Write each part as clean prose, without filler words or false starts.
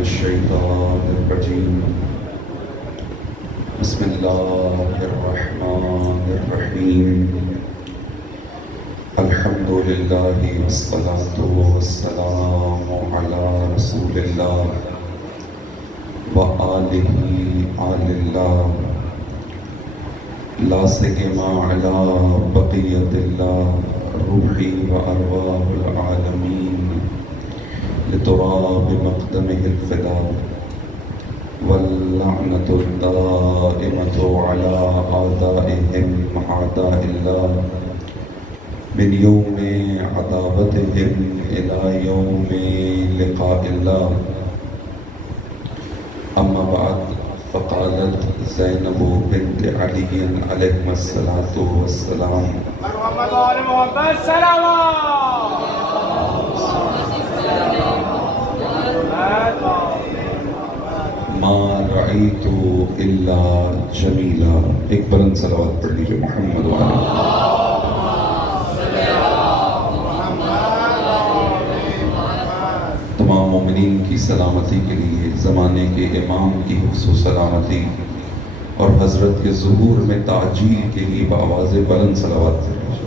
الشيطان الرجيم بسم الله الرحمن الرحيم الحمد لله والصلاة والسلام على رسول الله وآله آل الله لا سيما على بقية الله روحي وأرواح العالمين لتراب مقدمه الفداء واللعنة الدائمة على أعدائهم أعداء الله من يوم عداوتهم إلى يوم لقاء الله. أما بعد فقالت زينب بنت علي عليهما الصلاة والسلام ما رأيت إلا جميلا. ایک بلند صلوات پڑھ لیجئے محمد وعلی. تمام مومنین کی سلامتی کے لیے زمانے کے امام کی حفظ و سلامتی اور حضرت کے ظہور میں تعجیل کے لیے بآواز بلند صلوات پڑھ لیجئے.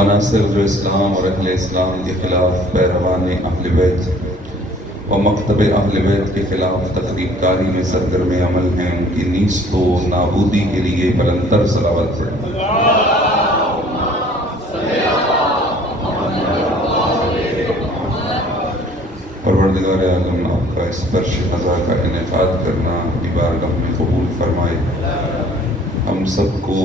عناصر جو اسلام اور اہل اسلام کے خلاف پیروان اہل بیت و مکتب اہل بیت کے خلاف تخریب کاری میں سرگرم عمل ہیں، ان کی نیست و نابودی کے لیے بلندتر صلوات پڑھیں. پروردگار عالم آپ کا اس فرش خزاں کا انعقاد کرنا اپنی بارگاہ میں قبول فرمائے. ہم سب کو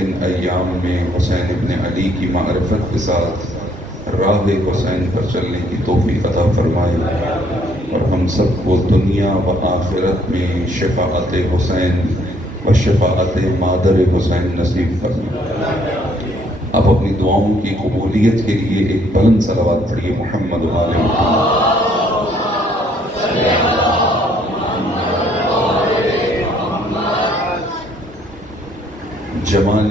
ان ایام میں حسین ابن علی کی معرفت کے ساتھ راہ حسین پر چلنے کی توفیق عطا فرمائے اور ہم سب کو دنیا و آخرت میں شفاعت حسین و شفاعت مادر حسین نصیب فرمائے. اب اپنی دعاؤں کی قبولیت کے لیے ایک بلند صلوات پڑھیے محمد و آل محمد. جمال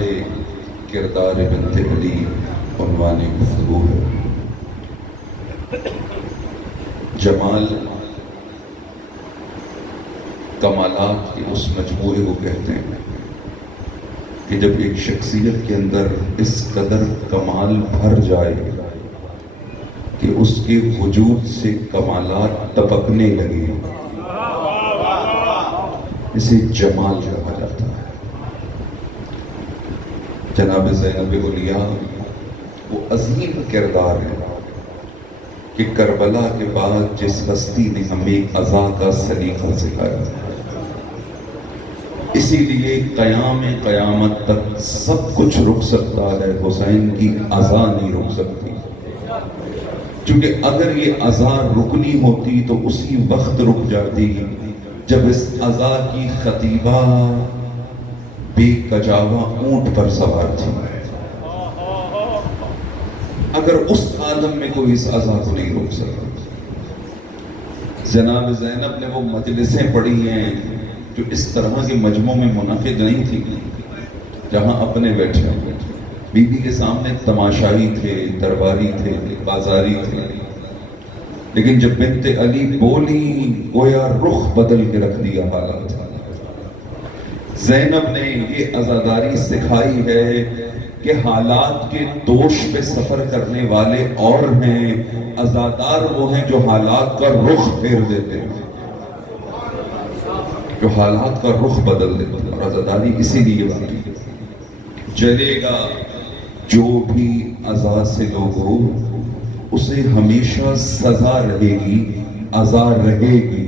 کردار بنت علی عنوان گفتگو ہے. جمال کمالات کے اس مجموعے کو کہتے ہیں کہ جب ایک شخصیت کے اندر اس قدر کمال بھر جائے کہ اس کے وجود سے کمالات ٹپکنے لگے، اسے جمال کہا جاتا ہے. جناب زینب اولیاء وہ عظیم کردار ہے کہ کربلا کے بعد جس ہستی نے ہمیں عزا کا سلیقہ سکھایا، اسی لیے قیام قیامت تک سب کچھ رک سکتا ہے، حسین کی عزا نہیں رک سکتی. چونکہ اگر یہ عزا رکنی ہوتی تو اسی وقت رک جاتی جب اس عزا کی خطیبہ بے کجاوا اونٹ پر سوار تھی. اگر اس عالم میں کوئی اس عزا کو نہیں روک سکتا. جناب زینب نے وہ مجلسیں پڑھی ہیں جو اس طرح کے مجموع میں منعقد نہیں تھی جہاں اپنے بیٹھے بی بی کے سامنے تماشائی تھے، درباری تھے، بازاری تھے، لیکن جب بنت علی بولی گویا رخ بدل کے رکھ دیا حالات. زینب نے یہ عزاداری سکھائی ہے کہ حالات کے دوش پہ سفر کرنے والے اور ہیں، عزادار وہ ہیں جو حالات کا رخ پھیر دیتے ہیں، جو حالات کا رخ بدل دیتے ہیں. اور عزاداری اسی لیے باقی جلے گا جو بھی عزا سے لوگوں، اسے ہمیشہ سزا رہے گی، عزا رہے گی.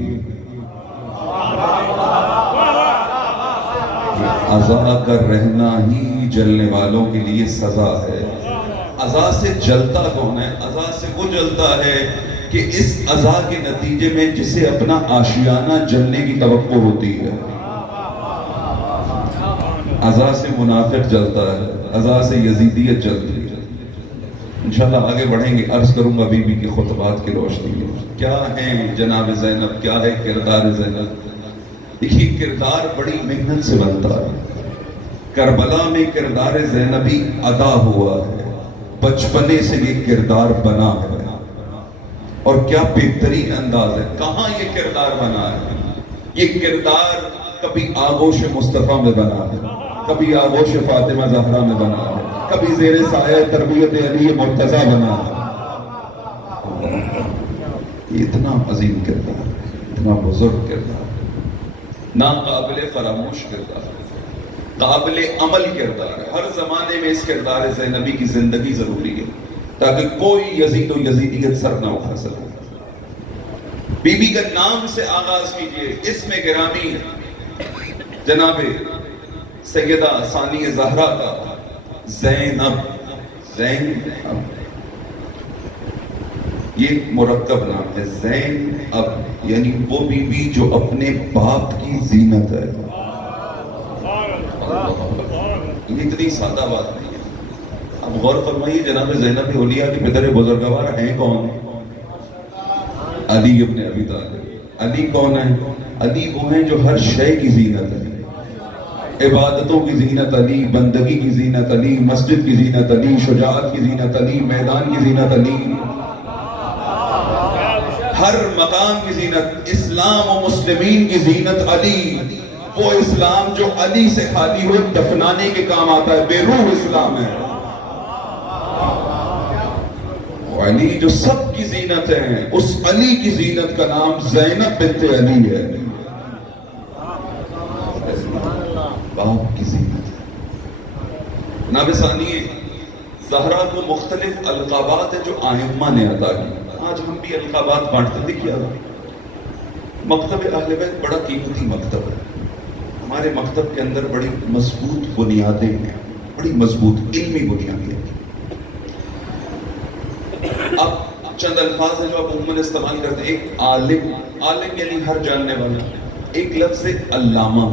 عزا کا رہنا ہی جلنے والوں کے لیے سزا ہے. عزا سے جلتا کون ہے؟ عزا سے وہ جلتا ہے کہ اس عزا کے نتیجے میں جسے اپنا آشیانہ جلنے کی توقع ہوتی ہے. عزا سے منافق جلتا ہے، عزا سے یزیدیت جلتی ہے. انشاءاللہ آگے بڑھیں گے. عرض کروں گا بی بی کی خطبات کی روشنی میں کیا ہیں جناب زینب، کیا ہے کردار زینب. دیکھیے کردار بڑی محنت سے بنتا ہے. کربلا میں کردار زینبی ادا ہوا ہے. بچپنے سے یہ کردار بنا ہے، اور کیا بہترین انداز ہے، کہاں یہ کردار بنا ہے؟ یہ کردار کبھی آغوش مصطفیٰ میں بنا ہے، کبھی آغوش فاطمہ زہرا میں بنا ہے، کبھی زیر سایہ تربیت علی مرتضیٰ بنا ہے۔ یہ اتنا عظیم کردار ہے، اتنا بزرگ کردار ہے، ناقابل فراموش کردار ہے، قابل عمل کردار ہے۔ ہر زمانے میں اس کردار زینبی کی زندگی ضروری ہے تاکہ کوئی یزید و یزیدیت سر نہ اٹھا سکے۔ بی بی کا نام سے آغاز کیجئے، اسم گرامی جناب سیدہ ثانیہ زہرا کا زینب، زینب یہ مرکب نام ہے، زینب یعنی وہ بی بی جو اپنے باپ کی زینت ہے۔ یہ اتنی سادہ بات نہیں ہے۔ اب غور فرمائیے، جناب زینب اولیاء کے پدر بزرگوار ہیں کون؟ علی ابن ابی طالب۔ علی کون ہے؟ علی وہ ہیں جو ہر شے کی زینت ہے، عبادتوں کی زینت علی، بندگی کی زینت علی، مسجد کی زینت علی، شجاعت کی زینت علی، میدان کی زینت علی، ہر مقام کی زینت، اسلام و مسلمین کی زینت علی۔ وہ اسلام جو علی سے خالی ہو دفنانے کے کام آتا ہے، بے روح اسلام ہے۔ علی جو سب کی زینت ہے، اس علی کی زینت کا نام زینب بنت علی ہے، باپ کی زینت ہے۔ جناب ثانیہ زہرا کو مختلف القابات ہیں جو ائمہ نے عطا کی۔ آج ہم بھی القابات بانٹتے دیکھیا گا۔ مکتب اہل بیت بڑا قیمتی مکتب ہے، ہمارے مکتب کے اندر بڑی مضبوط بنیادیں ہیں، بڑی مضبوط علمی بنیادیں ہیں۔ اب چند الفاظ ہیں جو آپ عموماً استعمال کرتے ہیں۔ ایک عالم، عالم یعنی ہر جاننے والا۔ ایک لفظ علامہ،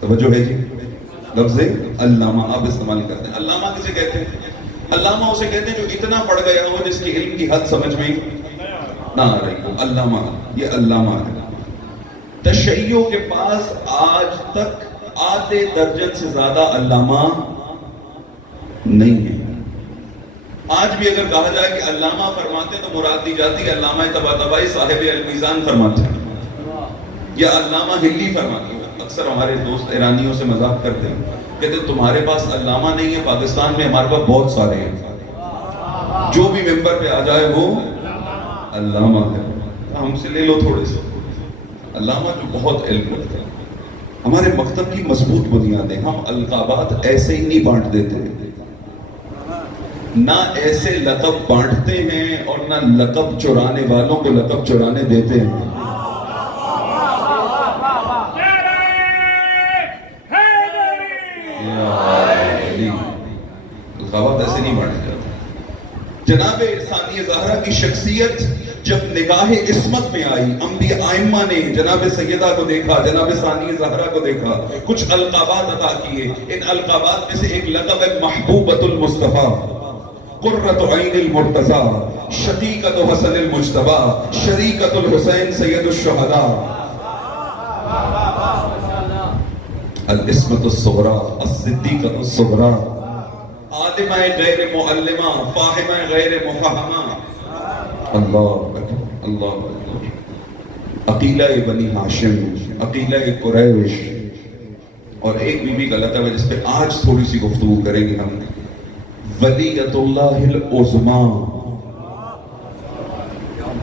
توجہ ہے جی، لفظ علامہ آپ استعمال کرتے ہیں۔ علامہ کسے کہتے ہیں؟ علامہ اسے کہتے ہیں جو اتنا پڑھ گیا ہو جس کی علم کی حد سمجھ میں نہ آ رہی ہو، علامہ، یہ علامہ ہے۔ تشیع کے پاس آج تک آدھے درجن سے زیادہ علامہ نہیں ہے۔ آج بھی اگر کہا جائے کہ علامہ فرماتے ہیں تو مراد دی جاتی ہے علامہ طباطبائی صاحب المیزان فرماتے ہیں، یا علامہ ہلی فرماتے ہیں۔ اکثر ہمارے دوست ایرانیوں سے مذاق کرتے ہیں، کہتے ہیں تمہارے پاس علامہ نہیں ہے، پاکستان میں ہمارے پاس بہت سارے ہیں، جو بھی ممبر پہ آ جائے وہ علامہ ہے، ہم سے لے لو تھوڑے سے۔ علامہ جو بہت علم رکھتے ہیں۔ ہمارے مکتب کی مضبوط بنیادیں، ہم القابات ایسے ہی نہیں بانٹ دیتے، نہ ایسے لقب بانٹتے ہیں اور نہ لقب چرانے والوں کو لقب چرانے دیتے ہیں۔ القابات ایسے نہیں بانٹے جاتے۔ جناب ثانیہ زہرا کی شخصیت جب نگاہ عصمت میں آئی، انبیاء ائمہ نے جناب سیدہ کو دیکھا، جناب ثانیہ زہرا کو دیکھا، کچھ القابات عطا کیے۔ ان القابات میں سے ایک لقب ہے محبوبۃ المصطفیٰ، قرۃ عین المرتضیٰ، شقیقۃ حسن المجتبیٰ، شریکۃ الحسین سید الشہداء، العصمۃ الصغریٰ، الصدیقۃ الصغریٰ، عالمہ غیر معلمہ، فاہمہ غیر مفہمہ۔ اللہ اکبر، اللہ اکبر۔ عقیلہ بنی ہاشم، عقیلہ قریش۔ اور ایک بی بی کا لقب ہے جس پہ آج تھوڑی سی گفتگو کریں گے ہم، ولیۃ اللہ العظمیٰ۔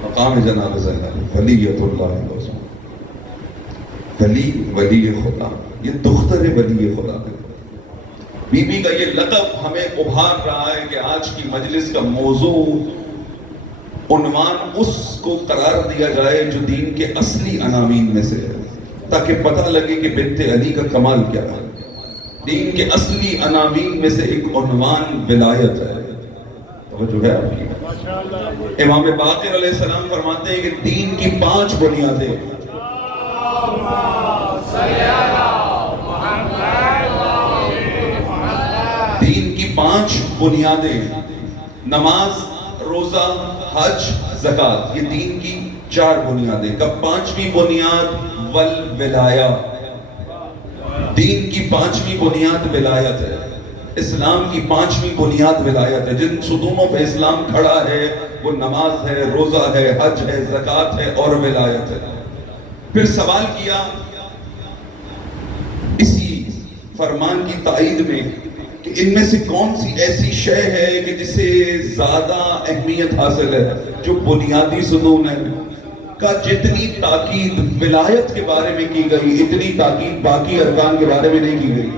مقام جناب زینب، ولیۃ اللہ العظمیٰ، ولی، ولی خدا، یہ دختر ولی خدا ہے۔ بی بی کا یہ لقب ہمیں ابھار رہا ہے کہ آج کی مجلس کا موضوع، عنوان اس کو قرار دیا جائے جو دین کے اصلی عناوین میں سے ہے، تاکہ پتہ لگے کہ بنت علی کا کمال کیا ہے۔ دین کے اصلی عناوین میں سے ایک عنوان ولایت ہے۔ توجہ ہے آپ کی؟ امام باقر علیہ السلام فرماتے ہیں کہ دین کی 5 بنیادیں، دین کی 5 بنیادیں، نماز، روزہ، حج، زکوٰۃ، یہ دین کی 4 بنیادیں۔ کب 5ویں بنیاد؟ والولایہ، دین کی 5ویں بنیاد ولایت ہے۔ اسلام کی پانچویں بنیاد ولایت ہے. جن ستونوں پہ اسلام کھڑا ہے وہ نماز ہے، روزہ ہے، حج ہے، زکوٰۃ ہے اور ولایت ہے. پھر سوال کیا اسی فرمان کی تائید میں کہ ان میں سے کون سی ایسی شے ہے کہ جسے زیادہ اہمیت حاصل ہے، جو بنیادی ستون ہے. کا جتنی تاکید ولایت کے بارے میں کی گئی اتنی تاکید باقی ارکان کے بارے میں نہیں کی گئی.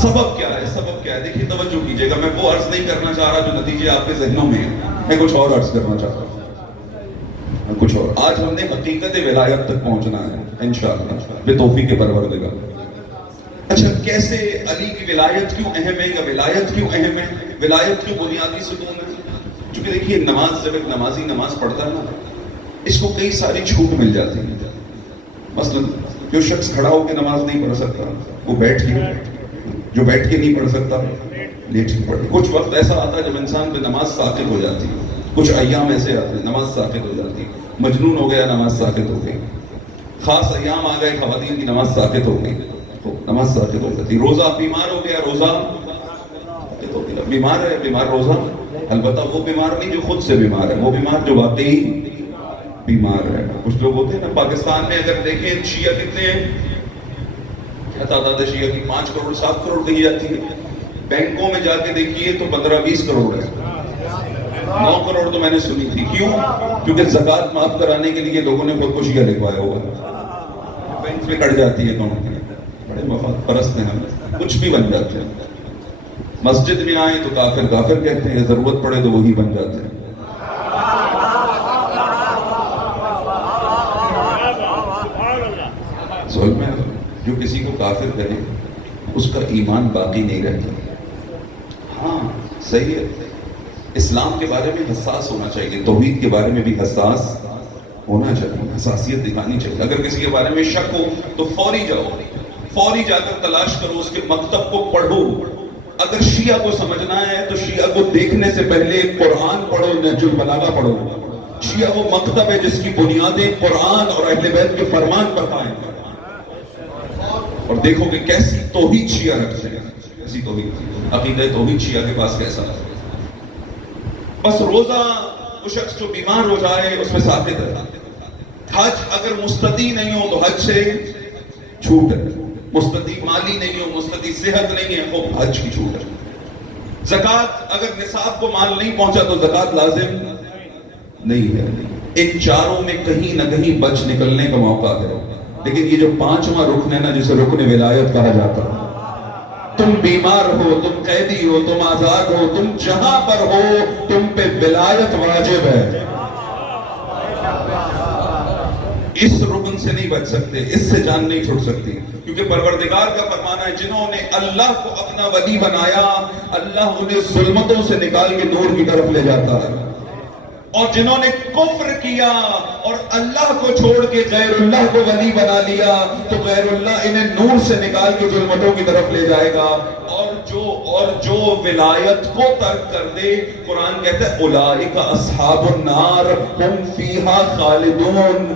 سبب کیا ہے؟ سبب کیا ہے؟ دیکھیے توجہ کیجئے گا. میں وہ عرض نہیں کرنا چاہ رہا جو نتیجے آپ کے ذہنوں میں ہیں، میں کچھ اور عرض کرنا چاہتا ہوں، کچھ اور. آج ہم نے حقیقت ولایت تک پہنچنا ہے انشاءاللہ بتوفیق پروردگار. اچھا، کیسے علی کی ولایت کیوں اہم ہے، یا ولایت کیوں اہم ہے، ولایت کیوں بنیادی ستون ہے؟ چونکہ دیکھیے نماز، جب ایک نمازی نماز پڑھتا ہے نا، اس کو کئی ساری چھوٹ مل جاتی ہیں. مثلا جو شخص کھڑا ہو کے نماز نہیں پڑھ سکتا وہ بیٹھ کے، جو بیٹھ کے نہیں پڑھ سکتا لیٹ کے پڑھے. کچھ وقت ایسا آتا ہے جب انسان پہ نماز ساقط ہو جاتی ہے. کچھ ایام ایسے آتے ہیں نماز ساقط ہو جاتی ہے. مجنون ہو گیا، نماز ساقط ہو گئی. خاص ایام آ گئے، خواتین کی نماز ساقط ہو گئی، نماز ساقط ہو جاتی. روزہ، بیمار ہو گیا، روزہ بیمار ہے، بیمار روزہ. البتہ وہ بیمار نہیں جو خود سے بیمار ہے، وہ بیمار جو واقعی بیمار ہے. کچھ لوگ ہوتے ہیں نا، پاکستان میں اگر دیکھیں شیعہ کتنے ہیں، کیا تعداد ہے شیعہ کی؟ 5 کروڑ 7 کروڑ کہی جاتی ہے. بینکوں میں جا کے دیکھیے تو 15-20 کروڑ ہے. 9 کروڑ تو میں نے سنی تھی. کیوں؟ کیونکہ زکوٰۃ معاف کرانے کے لیے لوگوں نے خود کو شیعہ لکھوایا ہوگا. بینک میں کٹ جاتی ہے اکاؤنٹ میں. بڑے مفاد پرست ہیں ہم، کچھ بھی بن جاتے ہیں. مسجد میں آئے تو کافر کافر کہتے ہیں، ضرورت پڑے تو وہی بن جاتے ہیں. ظلم ہے جو کسی کو کافر کرے، اس کا ایمان باقی نہیں رہتا. ہاں صحیح ہے، اسلام کے بارے میں حساس ہونا چاہیے، توحید کے بارے میں بھی حساس ہونا چاہیے، حساسیت دکھانی چاہیے. اگر کسی کے بارے میں شک ہو تو فوری جاؤ، فوری جا کر تلاش کرو، اس کے مکتب کو پڑھو. اگر شیعہ کو سمجھنا ہے تو شیعہ کو دیکھنے سے پہلے قرآن پڑھو، نہج البلاغہ پڑھو. شیعہ وہ مکتب ہے جس کی بنیادیں قرآن اور اہل بیت کے فرمان پر قائم ہیں. اور دیکھو کہ کیسی توحید شیعہ رکھتے ہیں، کیسی توحید، عقیدہ توحید شیعہ کے پاس کیسا ہے. بس روزہ وہ شخص جو بیمار ہو جائے اس میں ثابت ہے. حج اگر مستطیع نہیں ہو تو حج سے چھوٹ ہے. مستطیع مالی نہیں ہو، مستطیع صحت نہیں ہے، وہ حج کی چھوٹ ہے. زکوٰۃ اگر نصاب کو مال نہیں پہنچا تو زکوٰۃ لازم نہیں ہے. ان چاروں میں کہیں نہ کہیں بچ نکلنے کا موقع ہے. لیکن یہ جو 5واں رکن ہے نا، جسے رکن ولایت کہا جاتا ہے، تم بیمار ہو، تم قیدی ہو، تم آزاد ہو، تم جہاں پر ہو، تم پہ ولایت واجب ہے. اس رکن سے نہیں بچ سکتے، اس سے جان نہیں چھوٹ سکتی. کیونکہ پروردگار کا فرمانا ہے جنہوں نے اللہ کو اپنا ولی بنایا، اللہ انہیں ظلمتوں سے نکال کے نور کی طرف لے جاتا ہے. اور جنہوں نے کفر کیا اور اللہ کو چھوڑ کے غیر اللہ کو ولی بنا لیا تو غیر اللہ انہیں نور سے نکال کے ظلمتوں کی طرف لے جائے گا. اور جو ولایت کو ترک کر دے، قرآن کہتا ہے اولئک اصحاب النار ہم فیہا خالدون.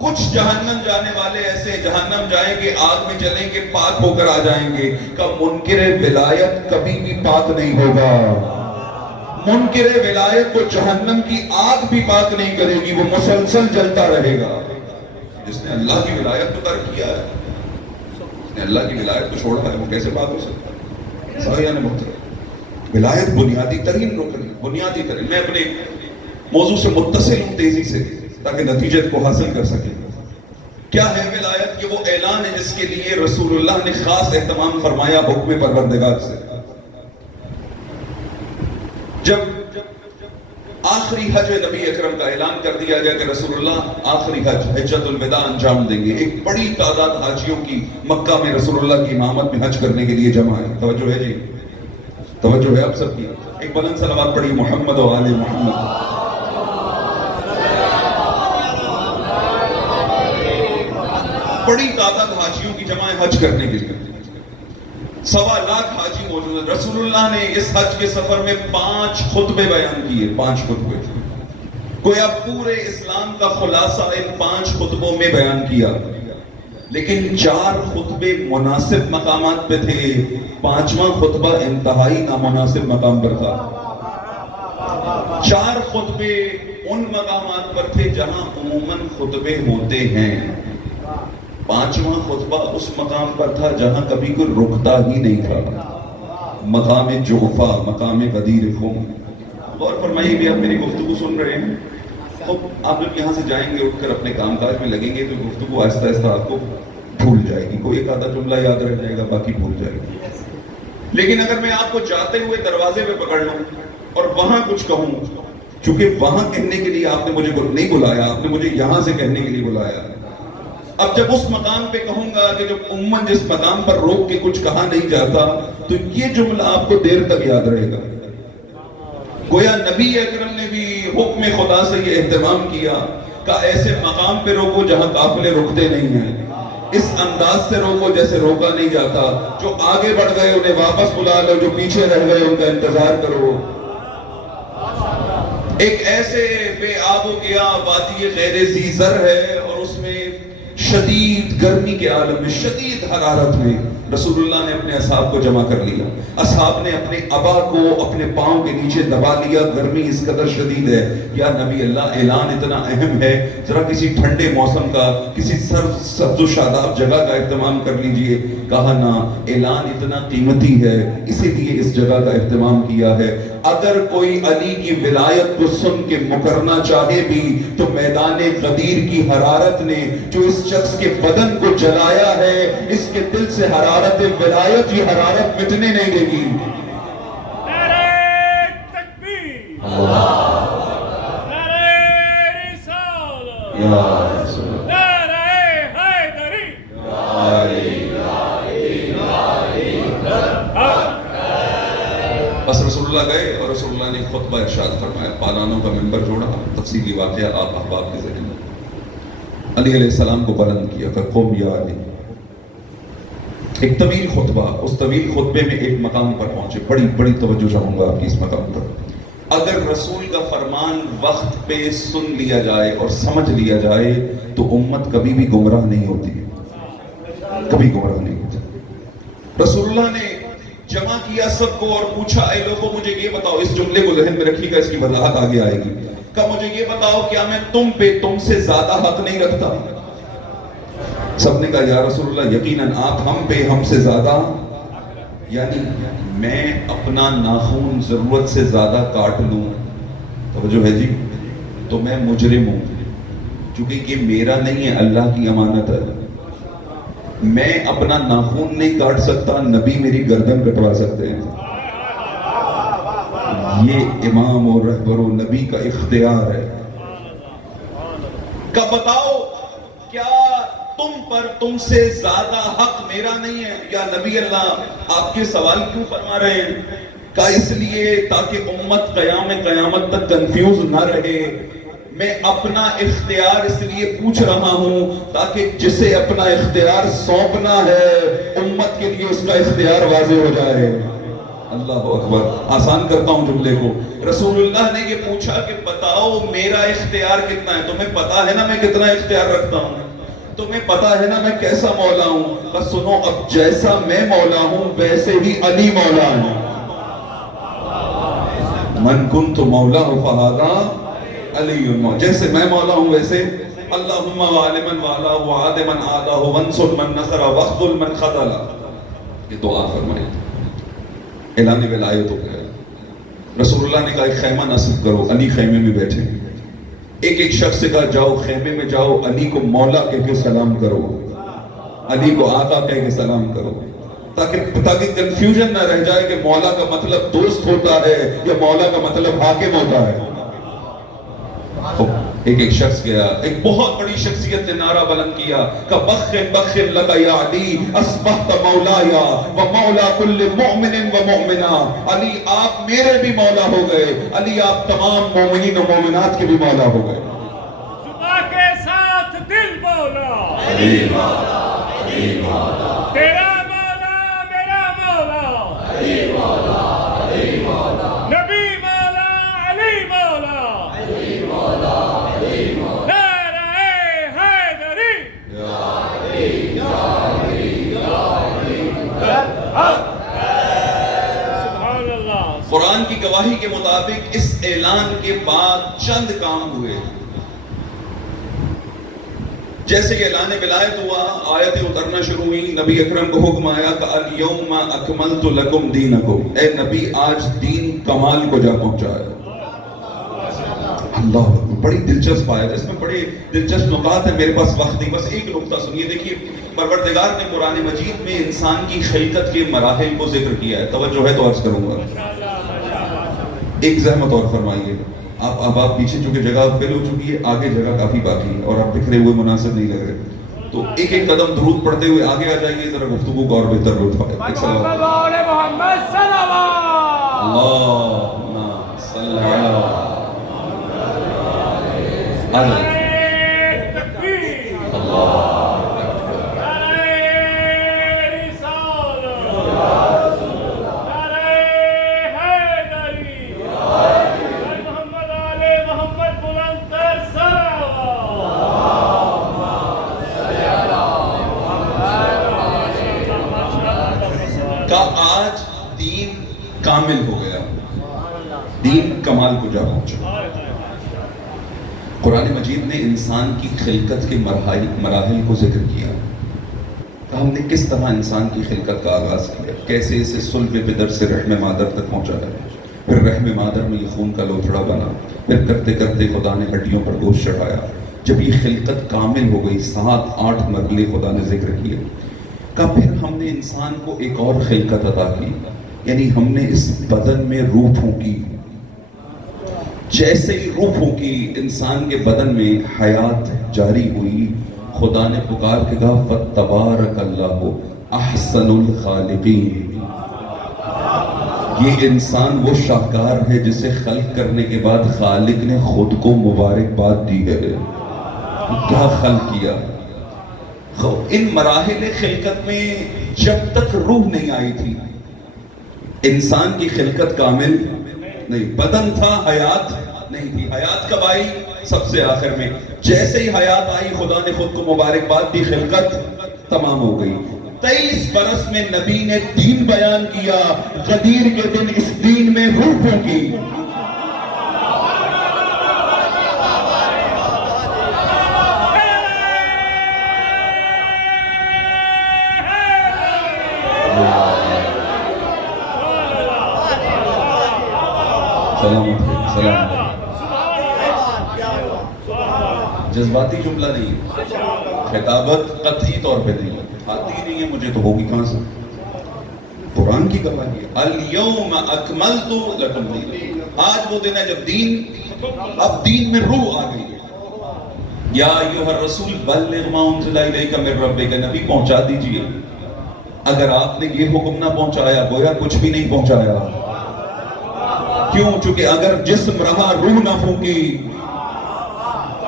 کچھ جہنم جانے والے ایسے جہنم جائیں گے، آگ میں جلیں گے، پاک ہو کر آ جائیں گے. کہ منکر ولایت کبھی بھی پاک نہیں ہوگا. منکر ولایت کو جہنم کی آگ بھی پاک نہیں کرے گی، وہ مسلسل جلتا رہے گا. جس نے اللہ کی ولایت کو ترک کیا ہے، جس نے اللہ کی ولایت کو چھوڑا ہے، وہ کیسے پاک ہو سکتا ہے؟ سائیان محترم، ولایت بنیادی ترین رکن ہے، بنیادی ترین. میں اپنے موضوع سے متصل ہوں تیزی سے تاکہ نتیجے کو حاصل کر سکیں. کیا ہے ولایت؟ یہ وہ اعلان ہے جس کے لیے رسول اللہ نے خاص اہتمام فرمایا حکم پروردگار سے. جب آخری حج نبی اکرم کا اعلان کر دیا گیا کہ رسول اللہ آخری حج حجۃ الوداع انجام دیں گے، ایک بڑی تعداد حاجیوں کی مکہ میں رسول اللہ کی امامت میں حج کرنے کے لیے جمع ہے. توجہ ہے جی، توجہ ہے آپ سب کی. ایک بلند صلوات پڑھی محمد و آل محمد. بڑی تعداد حاجیوں کی جمع حج کرنے کے لیے، 1.25 لاکھ حاجی موجود ہیں. رسول اللہ نے اس حج کے سفر میں 5 خطبے بیان کیے. 5 خطبے، گویا پورے اسلام کا خلاصہ ان 5 خطبوں میں بیان کیا. لیکن 4 خطبے مناسب مقامات پہ تھے، 5واں خطبہ انتہائی نامناسب مقام پر تھا. 4 خطبے ان مقامات پر تھے جہاں عموماً خطبے ہوتے ہیں. 5واں خطبہ اس مقام پر تھا جہاں کبھی کوئی رکتا ہی نہیں تھا. مقام جوفا، مقام غدیر خم. غور فرمائیے بھی آپ میری گفتگو سن رہے ہیں. آپ جب یہاں سے جائیں گے اٹھ کر اپنے کام کاج میں لگیں گے تو گفتگو آہستہ آہستہ آپ کو بھول جائے گی. کوئی ایک آدھا جملہ یاد رہ جائے گا، باقی بھول جائے گی. لیکن اگر میں آپ کو جاتے ہوئے دروازے پہ پکڑ لوں اور وہاں کچھ کہوں، چونکہ وہاں کہنے کے لیے آپ نے مجھے نہیں بلایا، آپ نے مجھے یہاں سے کہنے کے لیے بلایا. اب جب اس مقام پہ کہوں گا کہ جب عموماً جس مقام پر روک کے کچھ کہا نہیں جاتا، تو یہ جملہ آپ کو دیر تک یاد رہے گا. گویا نبی اکرم نے بھی حکم خدا سے یہ اہتمام کیا کہ ایسے مقام پہ روکو جہاں قافلے رکتے نہیں ہیں. اس انداز سے روکو جیسے روکا نہیں جاتا. جو آگے بڑھ گئے انہیں واپس بلا لو، جو پیچھے رہ گئے ان کا انتظار کرو. ایک ایسے بے آب و گیا وادی غیر ذی زر ہے اور اس میں شدید گرمی کے عالم میں، شدید حرارت میں رسول اللہ نے اپنے اصحاب کو جمع کر لیا. اصحاب نے اپنے ابا کو اپنے پاؤں کے نیچے دبا لیا. گرمی اس قدر شدید ہے. یا نبی اللہ، اعلان اتنا اہم ہے، ذرا کسی ٹھنڈے موسم کا، کسی سبز و شاداب جگہ کا اہتمام کر لیجئے. کہا نہ، اعلان اتنا قیمتی ہے اسی لیے اس جگہ کا اہتمام کیا ہے. اگر کوئی علی کی ولایت کو سن کے مکرنا چاہے بھی تو میدان غدیر کی حرارت نے جو اس شخص کے بدن کو جلایا ہے، اس کے دل سے حرارت ولایت کی حرارت مٹنے نہیں دے گی. نعرہ تکبیر، نعرہ رسالت، نعرہ حیدری. بس رسول اللہ گئے اور رسول اللہ نے خطبہ ارشاد فرمایا. پالانوں کا ممبر جوڑا، تفصیلی واقعہ آپ احباب کے ذہن میں. علی علیہ السلام کو بلند کیا کہ قم یا علی. ایک طویل خطبہ. اس طویل خطبے میں ایک مقام پر پہنچے. بڑی توجہ چاہوں گا آپ کی اس مقام پر. اگر رسول کا فرمان وقت پہ سن لیا جائے اور سمجھ لیا جائے تو امت کبھی بھی گمراہ نہیں ہوتی، کبھی گمراہ نہیں ہوتی. رسول اللہ نے جمع کیا سب کو اور پوچھا، اے لوگوں مجھے یہ بتاؤ، اس جملے کو ذہن میں رکھیے گا، اس کی وضاحت آگے آئے گی. کہ مجھے یہ بتاؤ کیا میں تم پہ تم سے زیادہ حق نہیں رکھتا؟ سب نے کہا یا رسول اللہ یقیناً آپ ہم پہ ہم سے زیادہ. یعنی میں اپنا ناخون ضرورت سے زیادہ کاٹ لوں، توجہ ہے جی، تو میں مجرم ہوں، کیونکہ یہ میرا نہیں ہے، اللہ کی امانت ہے. میں اپنا ناخون نہیں کاٹ سکتا، نبی میری گردن کٹوا سکتے ہیں. یہ امام اور رہبر و نبی کا اختیار ہے. کہ بتاؤ کیا تم پر تم سے زیادہ حق میرا نہیں ہے؟ یا نبی اللہ آپ کے سوال کیوں فرما رہے ہیں؟ کہ اس لیے تاکہ امت قیامت تک کنفیوز نہ رہے. میں اپنا اختیار اس لیے پوچھ رہا ہوں تاکہ جسے اپنا اختیار سونپنا ہے امت کے لیے اس کا اختیار واضح ہو جائے. اللہ اکبر. آسان کرتا ہوں جملے کو. رسول اللہ نے یہ پوچھا کہ بتاؤ میرا اختیار کتنا ہے؟ تمہیں پتا ہے نا میں کتنا اختیار رکھتا ہوں؟ تمہیں پتا ہے نا میں کیسا مولا ہوں؟ بس سنو، اب جیسا میں مولا ہوں ویسے ہی علی مولا ہے. من کنت مولا فہذا علی مولا. جیسے میں مولا ہوں ویسے اللہم وعلی من والا وعاد من آدہ وانصر من نصر واخذل من خذل. یہ دعا فرمائی. اعلان ولایت ہو گیا. رسول اللہ نے کہا ایک خیمہ نصب کرو. علی خیمے میں بیٹھے. ایک ایک شخص سے کہا جاؤ خیمے میں جاؤ، علی کو مولا کہہ کے سلام کرو، علی کو آقا کہہ کے سلام کرو، تاکہ کنفیوژن نہ رہ جائے کہ مولا کا مطلب دوست ہوتا ہے یا مولا کا مطلب حاکم ہوتا ہے. ایک ایک شخص گیا. ایک بہت بڑی شخصیت نے نعرہ بلند کیا کہ بخن بخن لکا یا علی اصبحت مولایا و مولا کل مؤمن و مؤمنہ. علی آپ میرے بھی مولا ہو گئے، علی آپ تمام مومنین و مومنات کے بھی مولا ہو گئے. زباں کے ساتھ دل مولا، علی مولا، علی مولا، تیرا مولا میرا مولا، علی مولا، علی مولا، نبی مولا، علی مولا، علی مولا، علی مولا. نعرہ حیدری. یا علی، یا علی، یا علی. قرآن کی گواہی کے مطابق اس اعلان کے بعد چند کام ہوئے. جیسے کہ اعلان ولایت ہوا، آیتیں اترنا شروع ہوئی، نبی اکرم کو حکم آیا کہ الیوم اکملت لکم دینکم، اے نبی آج دین کمال کو جا پہنچا ہے. اللہ بڑی دلچسپ آیت ہے، اس میں بڑے دلچسپ نکات ہیں، میرے پاس وقت نہیں، بس ایک نقطہ سنیے. دیکھیے پروردگار نے قرآن مجید میں انسان کی خلقت کے مراحل کو ذکر کیا ہے. توجہ ہے تو عرض کروں گا. ایک زحمت اور فرمائیے. اب آپ پیچھے چونکہ جگہ فل ہو چکی ہے، آگے جگہ کافی باقی ہے اور آپ بکھرے ہوئے مناسب نہیں لگ رہے، تو ایک ایک قدم درود پڑھتے ہوئے آگے آ جائیے، ذرا گفتگو کو اور بہتر لطف آئے. محمد صلوات اللہم صلی علی آج دین کامل ہو گیا، دین کمال کو جا پہنچا. قرآن مجید نے انسان کی خلقت کے مراحل کو ذکر کیا. ہم نے کس طرح انسان کی خلقت کا آغاز کیا، کیسے اسے صلب پدر سے رحم مادر تک پہنچایا، پھر رحم مادر میں یہ خون کا لوتھڑا بنا، پھر کرتے کرتے خدا نے ہڈیوں پر گوشت چڑھایا. جب یہ خلقت کامل ہو گئی، 7-8 مرحلے خدا نے ذکر کیے. کہ پھر ہم نے انسان کو ایک اور خلقت عطا کی، یعنی ہم نے اس بدن میں روح پھونکی. جیسے ہی روح پھونکی، انسان کے بدن میں حیات جاری ہوئی. خدا نے پکار کے کہا فَتَبَارَكَ اللَّهُ أَحْسَنُ الْخَالِقِينَ. یہ انسان وہ شاہکار ہے جسے خلق کرنے کے بعد خالق نے خود کو مبارکباد دی ہے. کیا خلق کیا. ان مراحل خلقت میں جب تک روح نہیں آئی تھی انسان کی خلقت کامل نہیں. بدن تھا، حیات نہیں تھی. حیات کب آئی؟ سب سے آخر میں. جیسے ہی حیات آئی خدا نے خود کو مبارکباد دی، خلقت تمام ہو گئی. 23 برس میں نبی نے دین بیان کیا. غدیر کے دن اس دین میں روح پھونکی. جذباتی جملہ نہیں، خطابت قطعی طور پہ نہیں، آتی نہیں ہے مجھے تو ہوگی کہاں سے. قرآن کی گواہی ہے الیوم اکملت لکم دینکم. آج وہ دن ہے جب اب دین میں روح آ گئی ہے. یا ایھا الرسول بلغ ما انزل الیک من ربک. نبی پہنچا دیجئے. اگر آپ نے یہ حکم نہ پہنچایا گویا کچھ بھی نہیں پہنچایا. کیوں؟ چونکہ اگر جسم رہا روح نہ پھونکی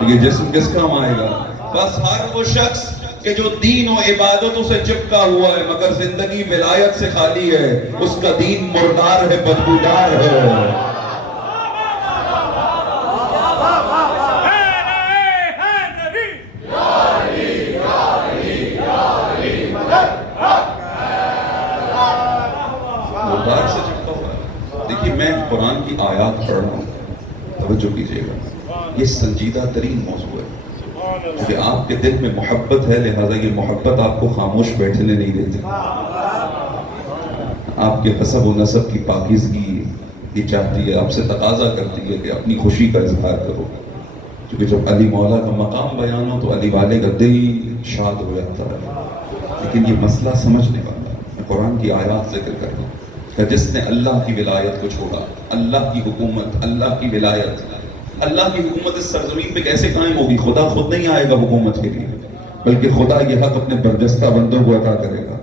یہ جسم کس کام آئے گا. بس ہر وہ شخص کہ جو دین و عبادتوں سے چپکا ہوا ہے مگر زندگی ولایت سے خالی ہے، اس کا دین مردار ہے، بدبودار ہے. مردار سے چپکا ہوا ہے. دیکھیے میں قرآن کی آیات پڑھ رہا ہوں، توجہ کیجئے گا. یہ سنجیدہ ترین موضوع ہے کیونکہ آپ کے دل میں محبت ہے، لہذا یہ محبت آپ کو خاموش بیٹھنے نہیں دیتی. آپ کے حسب و نسب کی پاکیزگی یہ چاہتی ہے، آپ سے تقاضا کرتی ہے کہ اپنی خوشی کا اظہار کرو. کیونکہ جب علی مولا کا مقام بیان ہو تو علی والے کا دل شاد ہو جاتا ہے. لیکن یہ مسئلہ سمجھنے والا ہے. میں قرآن کی آیات ذکر کر رہا ہوں کہ جس نے اللہ کی ولایت کو چھوڑا، اللہ کی حکومت، اللہ کی ولایت، اللہ کی حکومت اس سرزمین پہ کیسے قائم ہوگی؟ خدا خود نہیں آئے گا حکومت کے لیے، بلکہ خدا یہ حق اپنے برجستہ بندوں کو عطا کرے گا.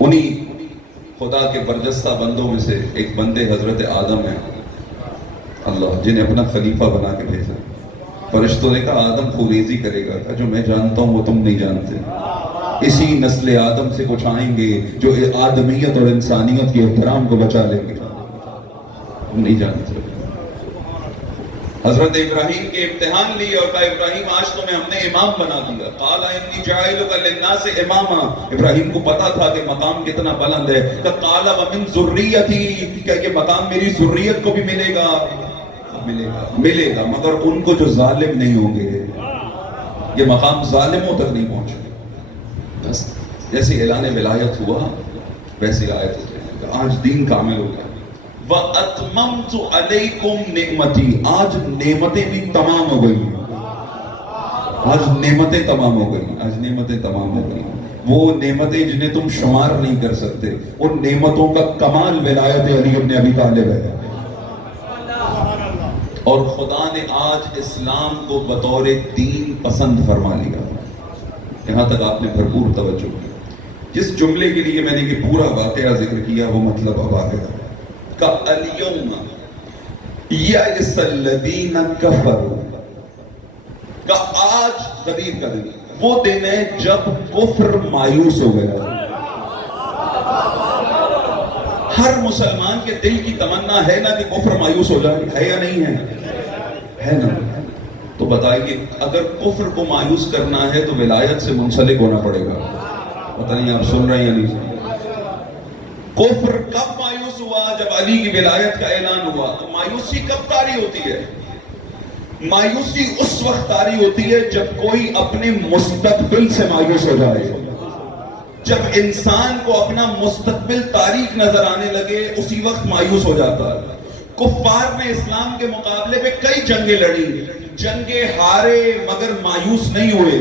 انہی خدا کے برجستہ بندوں میں سے ایک بندے حضرت آدم ہیں، اللہ جنہیں اپنا خلیفہ بنا کے بھیجا. فرشتوں نے کہا آدم خوریزی کرے گا، کہا جو میں جانتا ہوں وہ تم نہیں جانتے. اسی نسل آدم سے کچھ آئیں گے جو آدمیت اور انسانیت کے احترام کو بچا لیں گے. نہیں جانتے. حضرت ابراہیم کے امتحان لیے اور کہا ابراہیم آج تمہیں ہم نے امام بنا دیا. قال انی جاعلک للناس اماما. ابراہیم کو پتا تھا کہ مقام کتنا بلند ہے. قال ومن ذریتی, کہ یہ مقام میری ذریت کو بھی ملے گا. ملے گا مگر ان کو جو ظالم نہیں ہوں گے. یہ مقام ظالموں تک نہیں پہنچے. بس جیسے اعلان ولایت ہوا ویسی آیت ہوتی ہے. آج دین کامل ہو گیا. وَأَتْمَمْتُ عَلَيْكُمْ نِعْمَتِي. آج نعمتیں بھی تمام ہو گئی. آج نعمتیں تمام ہو گئی. آج نعمتیں تمام ہو گئی. وہ نعمتیں جنہیں تم شمار نہیں کر سکتے, ان نعمتوں کا کمال ولایت علی ابن ابی طالب ہے. اور خدا نے آج اسلام کو بطور دین پسند فرما لیا. یہاں تک آپ نے بھرپور توجہ کی. جس جملے کے لیے میں نے یہ پورا واقعہ ذکر کیا وہ مطلب اب آ گیا. اليوم یئس الذین کفروا. کہ آج غدیر کا دن, وہ دن ہے جب کفر مایوس ہو گیا. ہر مسلمان کے دل کی تمنا ہے نا کہ کفر مایوس ہو جائے, ہے یا نہیں ہے؟ ہے نا. تو بتائیے اگر کفر کو مایوس کرنا ہے تو ولایت سے منسلک ہونا پڑے گا. پتہ نہیں آپ سن رہے ہیں یا نہیں. کفر کب مایوس ہوا؟ جب علی کی ولایت کا اعلان ہوا. تو مایوسی کب طاری ہوتی ہے؟ مایوسی اس وقت طاری ہوتی ہے جب کوئی اپنے مستقبل سے مایوس ہو جائے. جب انسان کو اپنا مستقبل تاریک نظر آنے لگے اسی وقت مایوس ہو جاتا ہے. کفار نے اسلام کے مقابلے پہ کئی جنگیں لڑی, جنگیں ہارے مگر مایوس نہیں ہوئے.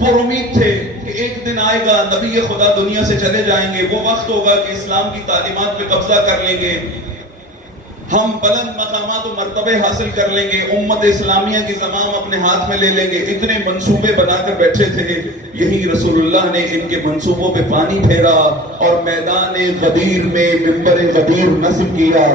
پر امید تھے کہ ایک دن آئے گا نبی خدا دنیا سے چلے جائیں گے, وہ وقت ہوگا کہ اسلام کی تعلیمات پہ قبضہ کر لیں گے, ہم بلند مقامات و مرتبے حاصل کر لیں گے, امت اسلامیہ کی زمام اپنے ہاتھ میں لے لیں گے. اتنے منصوبے بنا کر بیٹھے تھے. یہی رسول اللہ نے ان کے منصوبوں پہ پانی پھیرا اور میدان غدیر میں منبر غدیر نصب کیا.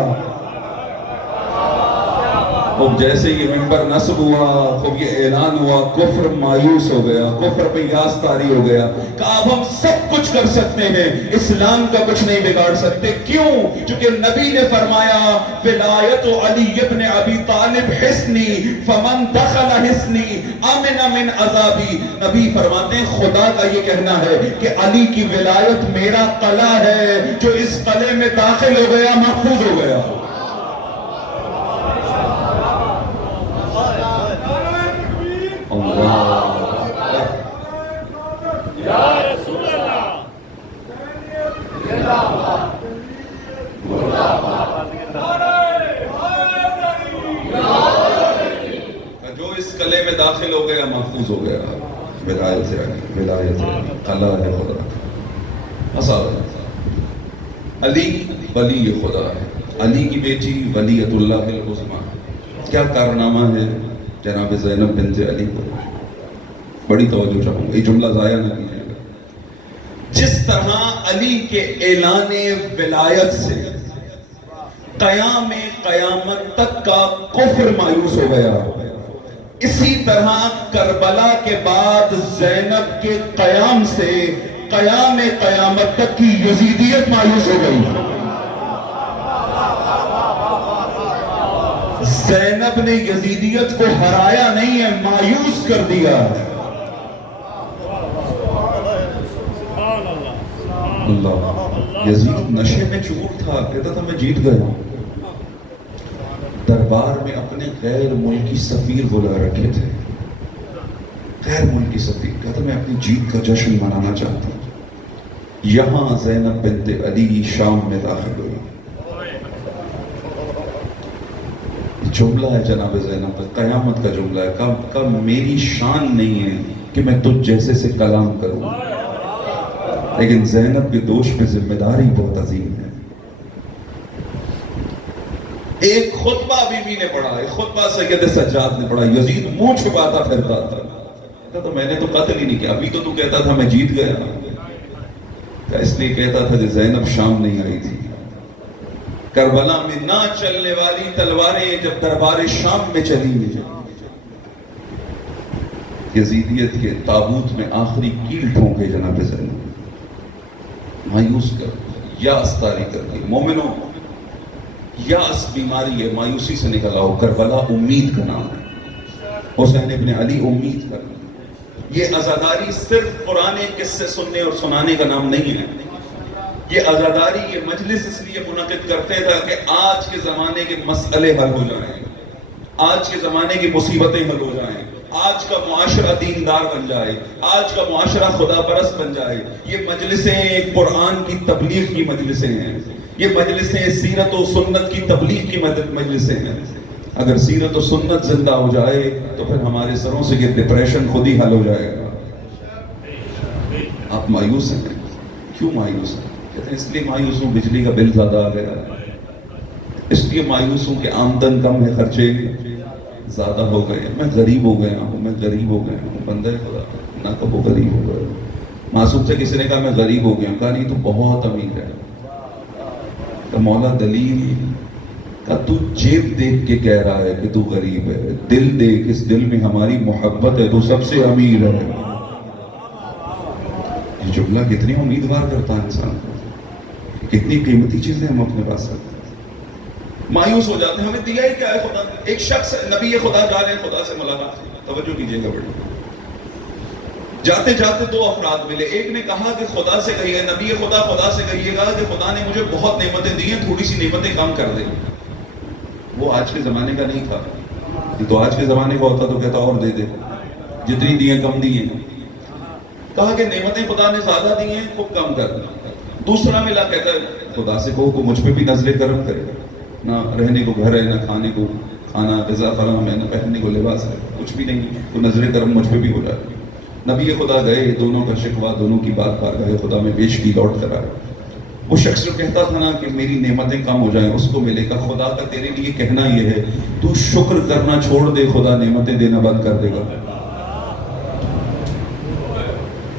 اب جیسے یہ منبر نصب ہوا, خوب یہ اعلان ہوا, کفر مایوس ہو گیا, کفر پہ یاس طاری ہو گیا. کہ اب ہم سب کچھ کر سکتے ہیں, اسلام کا کچھ نہیں بگاڑ سکتے. کیوں؟ چونکہ نبی نے فرمایا ولایت علی ابن ابی طالب حصنی فمن دخل حصنی امن من عذابی. نبی فرماتے ہیں خدا کا یہ کہنا ہے کہ علی کی ولایت میرا قلعہ ہے, جو اس قلعے میں داخل ہو گیا محفوظ ہو گیا. جو اس قلعے میں داخل ہو گیا محفوظ ہو گیا. ولایت قلعہ ہے خدا. علی ولی خدا ہے. علی کی بیٹی ولیۃ اللہ العظمیٰ. کیا کارنامہ ہے جناب زینب بنت علی کو. بڑی توجہ چاہوں گا, یہ جملہ ضائع نہ کیجیے گا. جس طرح علی کے اعلان ولایت سے قیام قیامت تک کا کفر مایوس ہو گیا, اسی طرح کربلا کے بعد زینب کے قیام سے قیام قیامت تک کی یزیدیت مایوس ہو گئی. زینب نے یزیدیت کو ہرایا نہیں ہے, مایوس کر دیا. اللہ, یزید نشے میں چور تھا, کہتا تھا میں جیت گیا. دربار میں اپنے غیر ملکی سفیر بلا رکھے تھے. غیر ملکی سفیر کہتا میں اپنی جیت کا جشن منانا چاہتا ہوں. یہاں زینب بنت علی شام میں داخل ہوئی. جملہ ہے جناب زینب پر, قیامت کا جملہ ہے. کہ میری شان نہیں ہے کہ میں تجھ جیسے سے کلام کروں, لیکن زینب کے دوش پہ ذمہ داری بہت عظیم ہے. ایک خطبہ بی بی نے پڑھا, ایک خطبہ سید سجاد نے پڑھا. یزید منہ چھپاتا پھرتا تھا, تو میں نے تو قتل ہی نہیں کیا, ابھی تو کہتا تھا میں جیت گیا. اس لیے کہتا تھا کہ زینب شام نہیں آئی تھی. کربلا میں نہ چلنے والی تلواریں جب دربار شام میں چلی, یزیدیت کے تابوت میں آخری کیل ٹھونکے جناب زینب, مایوس کر یاس طاری کر دی. مومنوں, یاس بیماری ہے، مایوسی سے نکل آؤ. کربلا امید کا نام ہے، حسین ابن علی امید کا نام. یہ عزاداری صرف پرانے قصے سننے اور سنانے کا نام نہیں ہے. یہ عزاداری، یہ مجلس اس لیے منعقد کرتے تھے کہ آج کے زمانے کے مسئلے حل ہو جائیں، آج کے زمانے کی مصیبتیں حل ہو جائیں، آج کا معاشرہ دیندار بن جائے، آج کا معاشرہ خدا پرست بن جائے. یہ مجلسیں قرآن کی تبلیغ کی مجلسیں ہیں، یہ مجلسیں سیرت و سنت کی تبلیغ کی مجلسیں ہیں. اگر سیرت و سنت زندہ ہو جائے تو پھر ہمارے سروں سے یہ ڈپریشن خود ہی حل ہو جائے گا. آپ مایوس ہیں، کیوں مایوس ہیں؟ کہتے ہیں اس لیے مایوس ہوں بجلی کا بل زیادہ آ گیا، اس لیے مایوس ہوں کہ آمدن کم ہے، خرچے زیادہ ہو گئے، میں غریب ہو گیا ہوں، میں غریب ہو گیا ہوں. بندہ خدا نہ کہو غریب ہو گئے. معصوم سے کسی نے کہا میں غریب ہو گیا ہوں، کہا نہیں تو بہت امیر ہے. کہ مولا دلیل، کہ تو جیب دیکھ کے کہہ رہا ہے کہ تو غریب ہے، دل دیکھ، اس دل میں ہماری محبت ہے، تو سب سے امیر ہے. یہ جملہ کتنی امیدوار کرتا ہے انسان کو، کتنی قیمتی چیزیں ہم اپنے پاس رکھتے ہیں. مایوس ہو جاتے ہیں، ہمیں دیا ہی کیا ہے خدا نے. ایک شخص نبی خدا جا رہے ہیں خدا سے ملاقات، توجہ کیجئے گا بڑی. جاتے جاتے دو افراد ملے. ایک نے کہا کہ خدا سے کہیے، نبی خدا سے کہیے گا کہ خدا نے مجھے بہت نعمتیں دی ہیں، تھوڑی سی نعمتیں کم کر دیں. وہ آج کے زمانے کا نہیں تھا. یہ تو آج کے زمانے کا ہوتا تو کہتا اور دے دے، جتنی دی ہیں کم دی ہیں. کہا کہ نعمتیں خدا نے زیادہ دی ہیں، خوب کم کر دیں. دوسرا ملا، کہتا ہے خدا سے کہو کہ مجھ پہ بھی نظر کرم کرے، نہ رہنے کو گھر ہے، نہ کھانے کو کھانا، غذا فراہم ہے، نہ پہننے کو لباس ہے، کچھ بھی نہیں، تو نظر کرم مجھ پہ بھی ہو جائے. نبی خدا گئے، دونوں کا شکوہ، دونوں کی بات بارگاہ خدا میں پیش کی، لوٹ کر آئے. وہ شخص جو کہتا تھا نا کہ میری نعمتیں کم ہو جائیں، اس کو ملے گا خدا کا تیرے لیے کہنا یہ ہے تو شکر کرنا چھوڑ دے، خدا نعمتیں دینا بند کر دے گا.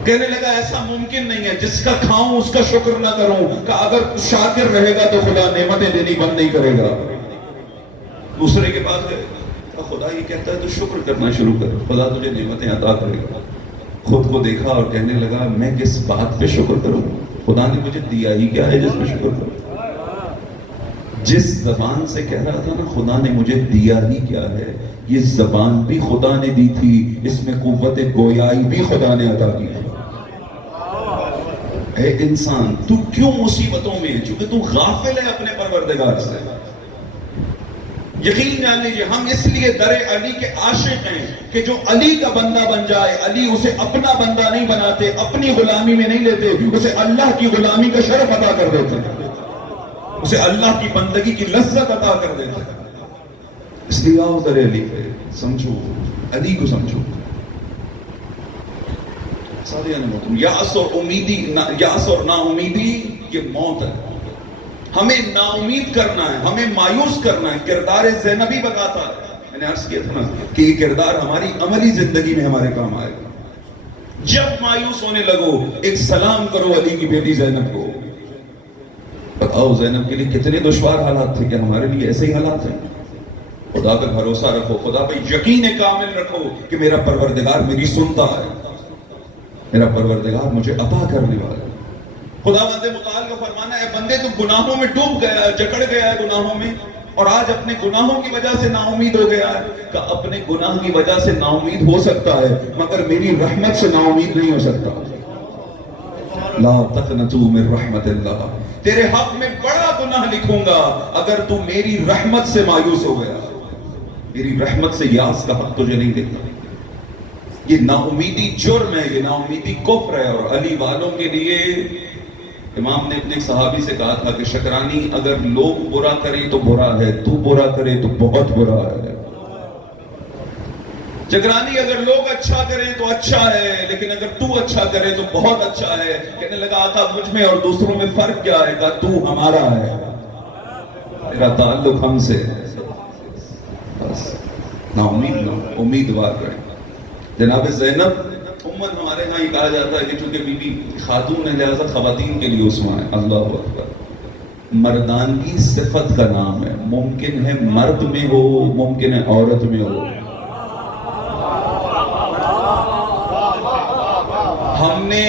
کہنے لگا ایسا ممکن نہیں ہے، جس کا کھاؤں اس کا شکر نہ کروں، کہ اگر تو شاکر رہے گا تو خدا نعمتیں دینی بند نہیں کرے گا. دوسرے کے پاس گئے، خدا یہ کہتا ہے تو شکر کرنا شروع کر، خدا تجھے نعمتیں عطا کرے گا. خود کو دیکھا اور کہنے لگا میں کس بات پہ شکر کروں، خدا نے مجھے دیا ہی کیا ہے جس پہ شکر کروں. جس زبان سے کہہ رہا تھا نا خدا نے مجھے دیا ہی کیا ہے، یہ زبان بھی خدا نے دی تھی، اس میں قوت گویائی بھی خدا نے عطا کی. اے انسان تو کیوں مصیبتوں میں ہے؟ چونکہ تو غافل ہے اپنے پروردگار سے. یقین جان لیجیے ہم اس لیے در علی کے عاشق ہیں کہ جو علی کا بندہ بن جائے، علی اسے اپنا بندہ نہیں بناتے، اپنی غلامی میں نہیں لیتے، اسے اللہ کی غلامی کا شرف عطا کر دیتے ہیں، اسے اللہ کی بندگی کی لذت عطا کر دیتے ہیں. اس لیے آؤ در علی پہ سمجھو، علی کو سمجھو. یاس اور نا امیدی یہ موت ہے. ہمیں نا امید کرنا ہے، ہمیں مایوس کرنا ہے. کردار زینبی بتاتا ہے، میں نے عرض کیا تھا نا کہ یہ کردار ہماری عملی زندگی میں ہمارے کام آئے گا. جب مایوس ہونے لگو ایک سلام کرو علی کی بیٹی زینب کو. بتاؤ زینب کے لیے کتنے دشوار حالات تھے، کہ ہمارے لیے ایسے ہی حالات ہیں. خدا پہ بھروسہ رکھو، خدا پہ یقین کامل رکھو کہ میرا پروردگار میری سنتا ہے، میرا پروردگار مجھے عطا کرنے والا ہے. خدا بندے متعال کا فرمانا ہے بندے تو گناہوں میں ڈوب گیا ہے، جکڑ گیا ہے گناہوں میں، اور آج اپنے گناہوں کی وجہ سے نا امید ہو گیا ہے. کہ اپنے گناہ کی وجہ سے نا امید ہو سکتا ہے، مگر میری رحمت سے نا امید نہیں ہو سکتا. لا تقنطوا من رحمت اللہ، تیرے حق میں بڑا گناہ لکھوں گا اگر تو میری رحمت سے مایوس ہو گیا. میری رحمت سے یاس کا حق تجھے نہیں دیتا. یہ نا امیدی جرم ہے، یہ نا امیدی کفر ہے. اور علی والوں کے لیے امام نے اپنے صحابی سے کہا تھا کہ شکرانی اگر لوگ برا کریں تو برا ہے، تو برا کرے تو بہت برا ہے. شکرانی اگر لوگ اچھا کریں تو اچھا ہے، لیکن اگر تو اچھا کرے تو بہت اچھا ہے. کہنے لگا آقا مجھ میں اور دوسروں میں فرق کیا ہے؟ کہا تو ہمارا ہے، تیرا تعلق ہم سے. بس نا امید نہ، امیدوار رہے. جناب زینب عموماً ہمارے ہاں یہ کہا جاتا ہے کہ چونکہ بی بی خاتون ہے لہذا خواتین کے لیے عثمان ہے. اللہ اکبر. مردانگی صفت کا نام ہے، ممکن ہے مرد میں ہو، ممکن ہے عورت میں ہو. ہم نے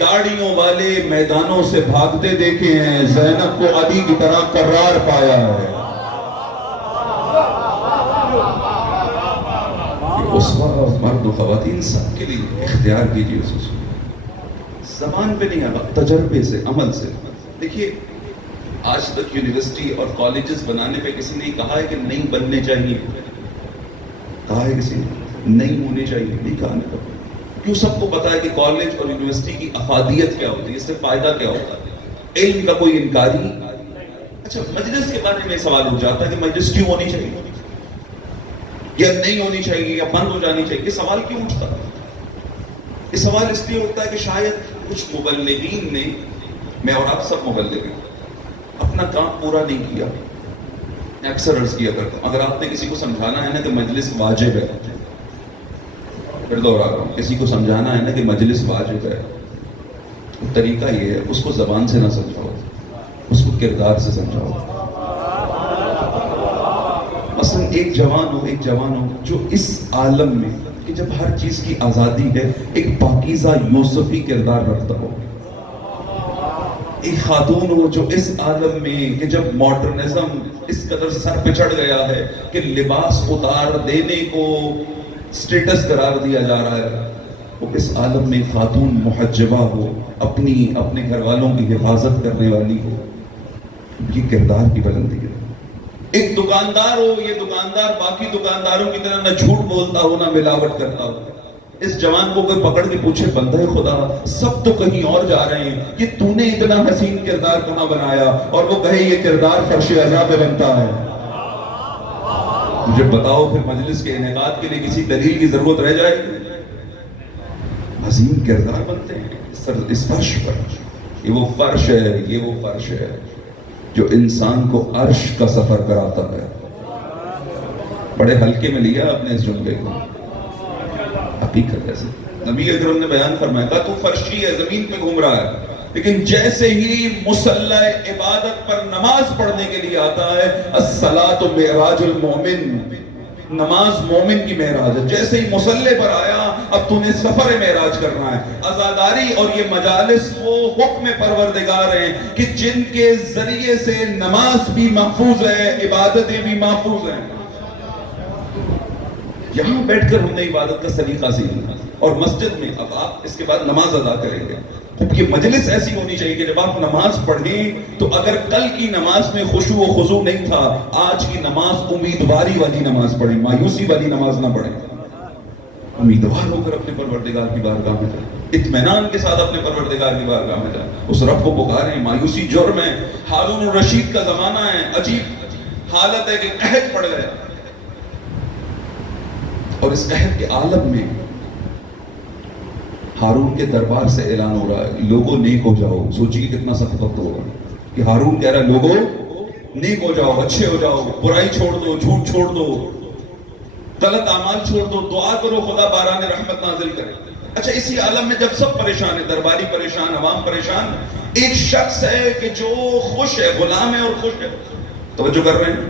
داڑھیوں والے میدانوں سے بھاگتے دیکھے ہیں، زینب کو علی کی طرح قرار پایا ہے. اسوہ مرد و خواتین سب کے لیے اختیار کیجیے اس کو. زبان پہ نہیں آگا، تجربے سے، عمل سے. دیکھیے آج تک یونیورسٹی اور کالجز بنانے پہ کسی نے کہا ہے کہ نہیں بننے چاہیے؟ کہا ہے کسی نے نہیں ہونے چاہیے؟ نہیں کہا نہیں کہا. کیوں؟ سب کو پتا ہے کہ کالج اور یونیورسٹی کی افادیت کیا ہوتی ہے، اس سے فائدہ کیا ہوتا ہے. علم کا کوئی انکاری. اچھا مجلس کے بارے میں سوال اٹھ جاتا ہے کہ مجلس کیوں ہونی چاہیے یا نہیں ہونی چاہیے یا بند ہو جانی چاہیے. یہ سوال کیوں اٹھتا ہے؟ یہ سوال اس لیے اٹھتا ہے کہ شاید کچھ مبلغین نے، میں اور آپ سب مبلغ ہیں، اپنا کام پورا نہیں کیا. میں اکثر عرض کیا کرتا ہوں، اگر آپ نے کسی کو سمجھانا ہے نا کہ مجلس واجب ہے، پھر دوہرا رہا ہوں، کسی کو سمجھانا ہے نا کہ مجلس واجب ہے، تو طریقہ یہ ہے اس کو زبان سے نہ سمجھاؤ، اس کو کردار سے سمجھاؤ. مثلا ایک جوان ہو جو اس عالم میں کہ جب ہر چیز کی آزادی ہے ایک پاکیزہ یوسفی کردار رکھتا ہو. ایک خاتون ہو جو اس عالم میں کہ جب ماڈرنزم اس قدر سر پہ چڑھ گیا ہے کہ لباس اتار دینے کو سٹیٹس قرار دیا جا رہا ہے، وہ اس عالم میں خاتون محجبہ ہو، اپنے گھر والوں کی حفاظت کرنے والی ہو. یہ کردار کی بلندی ہے. ایک دکاندار ہو، یہ دکاندار باقی دکانداروں کی طرح نہ جھوٹ بولتا ہو نہ ملاوٹ کرتا ہو. اس جوان کو کوئی پکڑ کے پوچھے بندہ خدا سب تو کہیں اور جا رہے ہیں کہ تو نے اتنا حسین کردار کہاں بنایا، اور وہ کہے یہ کردار فرش عزا پہ بنتا ہے. مجھے بتاؤ پھر مجلس کے انعقاد کے لیے کسی دلیل کی ضرورت رہ جائے گی؟ عظیم کردار بنتے ہیں اس فرش پر. یہ وہ فرش ہے جو انسان کو عرش کا سفر کراتا ہے. بڑے ہلکے میں لیا آپ نے اس جملے کو، حقیقت ایسے نبی اکرم نے بیان فرمایا تھا تو فرشی ہے، زمین پہ گھوم رہا ہے، لیکن جیسے ہی مصلی عبادت پر نماز پڑھنے کے لیے آتا ہے، الصلاۃ معراج المومن، نماز مومن کی معراج ہے. جیسے ہی مصلی پر آیا اب تو نے سفر معراج کرنا ہے. عزاداری اور یہ مجالس وہ حکم پروردگار ہیں کہ جن کے ذریعے سے نماز بھی محفوظ ہے، عبادتیں بھی محفوظ ہیں. یہاں بیٹھ کر ہم نے عبادت کا سلیقہ سیکھنا، اور مسجد میں اب آپ اس کے بعد نماز ادا کریں گے. یہ مجلس ایسی ہونی چاہیے کہ جب آپ نماز پڑھیں تو اگر کل کی نماز میں خشوع و خضوع نہیں تھا، آج کی نماز امیدواری والی نماز پڑھیں، مایوسی والی نماز نہ پڑھیں. امیدوار ہو کر اپنے پروردگار کی بارگاہ میں جائیں، اطمینان کے ساتھ اپنے پروردگار کی بارگاہ میں جائیں، اس رب کو پکاریں. مایوسی جرم ہے. ہارون الرشید کا زمانہ ہے، عجیب حالت ہے کہ قحط پڑ گیا، اور اس قحط کے عالم میں ہارون کے دربار سے اعلان ہو رہا ہے لوگوں نیک ہو جاؤ. سوچیے کتنا سخت وقت ہوگا کہ ہارون کہہ رہا ہے لوگوں نیک ہو جاؤ، اچھے ہو جاؤ، برائی چھوڑ دو، جھوٹ چھوڑ دو، غلط اعمال چھوڑ دو، دعا کرو خدا باران رحمت نازل کرے. اچھا اسی عالم میں جب سب پریشان ہیں، درباری پریشان، عوام پریشان، ایک شخص ہے کہ جو خوش ہے، غلام ہے اور خوش ہے. توجہ کر رہے ہیں؟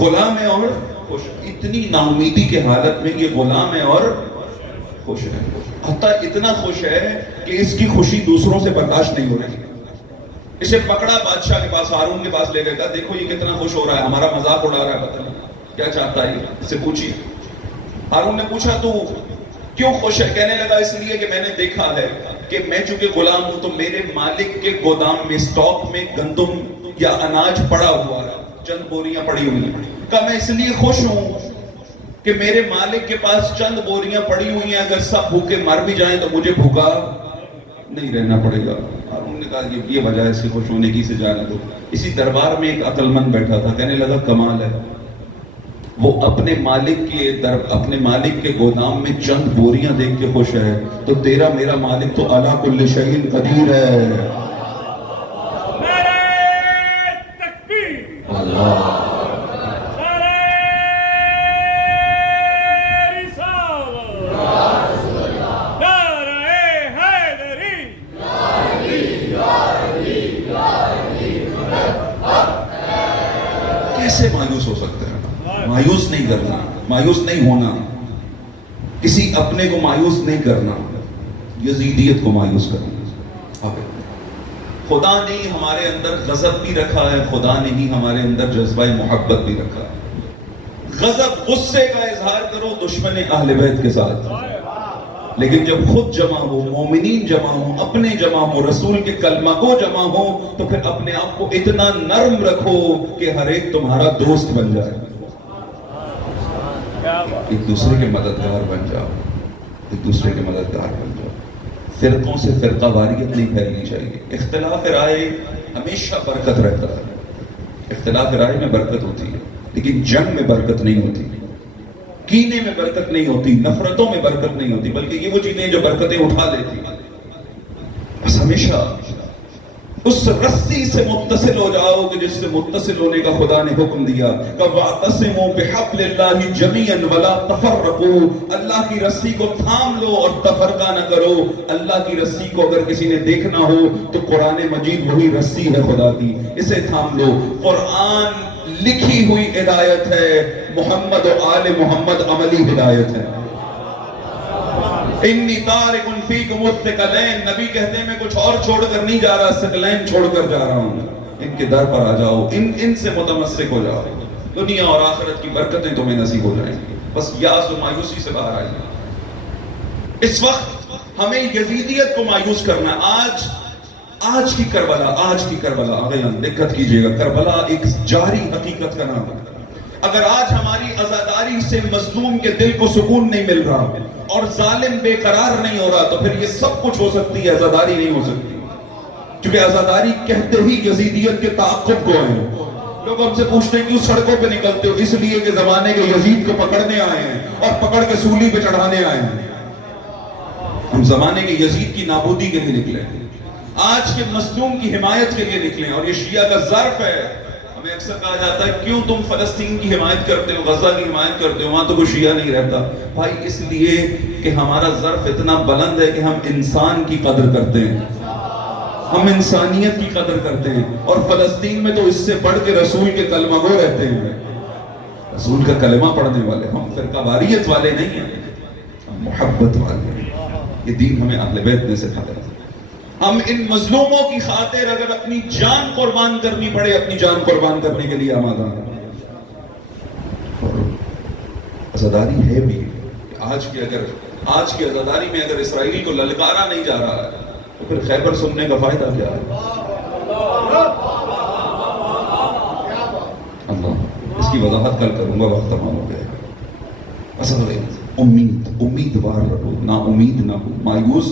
غلام ہے اور خوش. اتنی ناامیدی کے حالت میں یہ غلام ہے اور خوش ہے. حتیٰ اتنا خوش ہے کہ اس کی خوشی دوسروں سے برداشت نہیں ہو رہی. اسے پکڑا بادشاہ کے پاس، ہارون کے پاس لے گئے، کہا دیکھو یہ کتنا خوش ہو رہا ہے، ہمارا مذاق اڑا رہا ہے، پتہ نہیں کیا چاہتا ہے، اس سے پوچھیے. ہارون نے پوچھا تو کیوں خوش ہے؟ کہنے لگا اس لیے کہ میں نے دیکھا ہے کہ میں چونکہ غلام ہوں تو میرے مالک کے گودام میں اسٹاک میں گندم یا اناج پڑا ہوا ہے، چند بوریاں پڑی ہوئی ہیں. کہا میں اس لیے خوش ہوں کہ میرے مالک کے پاس چند بوریاں پڑی ہوئی ہیں، اگر سب بھوکے مر بھی جائیں تو مجھے بھوکا نہیں رہنا پڑے گا. ہارون نے کہا یہ وجہ ہے اس سے خوش ہونے کی، سے جانے دو. اسی دربار میں ایک عقل مند بیٹھا تھا، کہنے لگا کمال ہے، وہ اپنے مالک کے گودام میں چند بوریاں دیکھ کے خوش ہے، تو تیرا میرا مالک تو علی کل شیء قدیر ہے. نعرہ تکبیر، اللہ نعرہ رسالت، نعرہ حیدری. کیسے مایوس ہو سکتے ہیں؟ مایوس نہیں کرنا، مایوس نہیں ہونا، کسی اپنے کو مایوس نہیں کرنا، یزیدیت کو مایوس کرنا. خدا نے ہمارے اندر غضب بھی رکھا ہے، خدا نے ہی ہمارے اندر جذبہ محبت بھی رکھا ہے. غضب غصے کا اظہار کرو دشمن اہل بیت کے ساتھ، لیکن جب خود جمع ہو، مومنین جمع ہو، اپنے جمع ہو، رسول کے کلمہ کو جمع ہو، تو پھر اپنے آپ کو اتنا نرم رکھو کہ ہر ایک تمہارا دوست بن جائے، ایک دوسرے کے مددگار بن جاؤ، ایک دوسرے کے مددگار بن جاؤ۔ فرقوں سے فرقہ واریت نہیں پھیلنی چاہیے۔ اختلاف رائے ہمیشہ برکت رہتا ہے، اختلاف رائے میں برکت ہوتی ہے، لیکن جنگ میں برکت نہیں ہوتی، کینے میں برکت نہیں ہوتی، نفرتوں میں برکت نہیں ہوتی، بلکہ یہ وہ چیزیں جو برکتیں اٹھا لیتی ہیں۔ بس ہمیشہ اس رسی سے متصل ہو جاؤ کہ جس سے متصل ہونے کا خدا نے حکم دیا کہ وَاعْتَصِمُوا بِحَبْلِ اللَّهِ جَمِيعًا وَلَا تَفَرَّقُوا، اللہ کی رسی کو تھام لو اور تفرقہ نہ کرو۔ اللہ کی رسی کو اگر کسی نے دیکھنا ہو تو قرآن مجید وہی رسی ہے خدا کی، اسے تھام لو۔ قرآن لکھی ہوئی ہدایت ہے، محمد و آل محمد عملی ہدایت ہے۔ انی تارک فیکم الثقلین، نبی کہتے ہیں میں کچھ اور چھوڑ کر نہیں جا رہا، ثقلین چھوڑ کر جا رہا ہوں، ان کے در پر آ جاؤ، ان سے متمسک ہو جاؤ، دنیا اور آخرت کی برکتیں تمہیں نصیب ہو جائیں گی۔ بس یاس و مایوسی سے باہر آئیے۔ اس وقت ہمیں یزیدیت کو مایوس کرنا ہے۔ آج کی کربلا آگے دقت کیجئے گا، کربلا ایک جاری حقیقت کا نام ہے۔ اگر آج ہماری عزاداری سے مظلوم کے دل کو سکون نہیں مل رہا اور ظالم بے قرار نہیں ہو رہا، تو پھر یہ سب کچھ ہو سکتی ہے، عزاداری نہیں ہو سکتی، کیونکہ عزاداری کہتے ہی یزیدیت کے تعاقب کو ہیں۔ لوگ ہم سے پوچھتے ہیں کیوں سڑکوں پہ نکلتے ہو؟ اس لیے کہ زمانے کے یزید کو پکڑنے آئے ہیں اور پکڑ کے سولی پہ چڑھانے آئے ہیں۔ ہم زمانے کے یزید کی نابودی کے لیے نکلے ہیں، آج کے مظلوم کی حمایت کے لیے نکلے ہیں، اور یہ شیعہ کا ظرف ہے۔ ہمیں اکثر کہا جاتا ہے کیوں تم فلسطین کی حمایت کرتے ہو، غزہ کی حمایت کرتے ہو، وہاں تو کوئی شیعہ نہیں رہتا۔ بھائی اس لیے کہ ہمارا ظرف اتنا بلند ہے کہ ہم انسان کی قدر کرتے ہیں، ہم انسانیت کی قدر کرتے ہیں، اور فلسطین میں تو اس سے بڑھ کے رسول کے کلمہ گو رہتے ہیں، رسول کا کلمہ پڑھنے والے۔ ہم فرقہ واریت والے نہیں ہیں، ہم محبت والے ہیں۔ یہ دین ہمیں اہل بیت نے سکھایا۔ ہم ان مظلوموں کی خاطر اگر اپنی جان قربان کرنی پڑے، اپنی جان قربان کرنے کے لیے آمادہ ہیں۔ عزاداری ہے بھی، آج کی عزاداری میں اگر اسرائیلی کو للکارا نہیں جا رہا ہے تو پھر خیبر سننے کا فائدہ کیا ہے؟ اللہ، اس کی وضاحت کل کروں گا، وقت تمام ہو گیا۔ اصل امیدوار رہو، نا امید نہ ہو، مایوس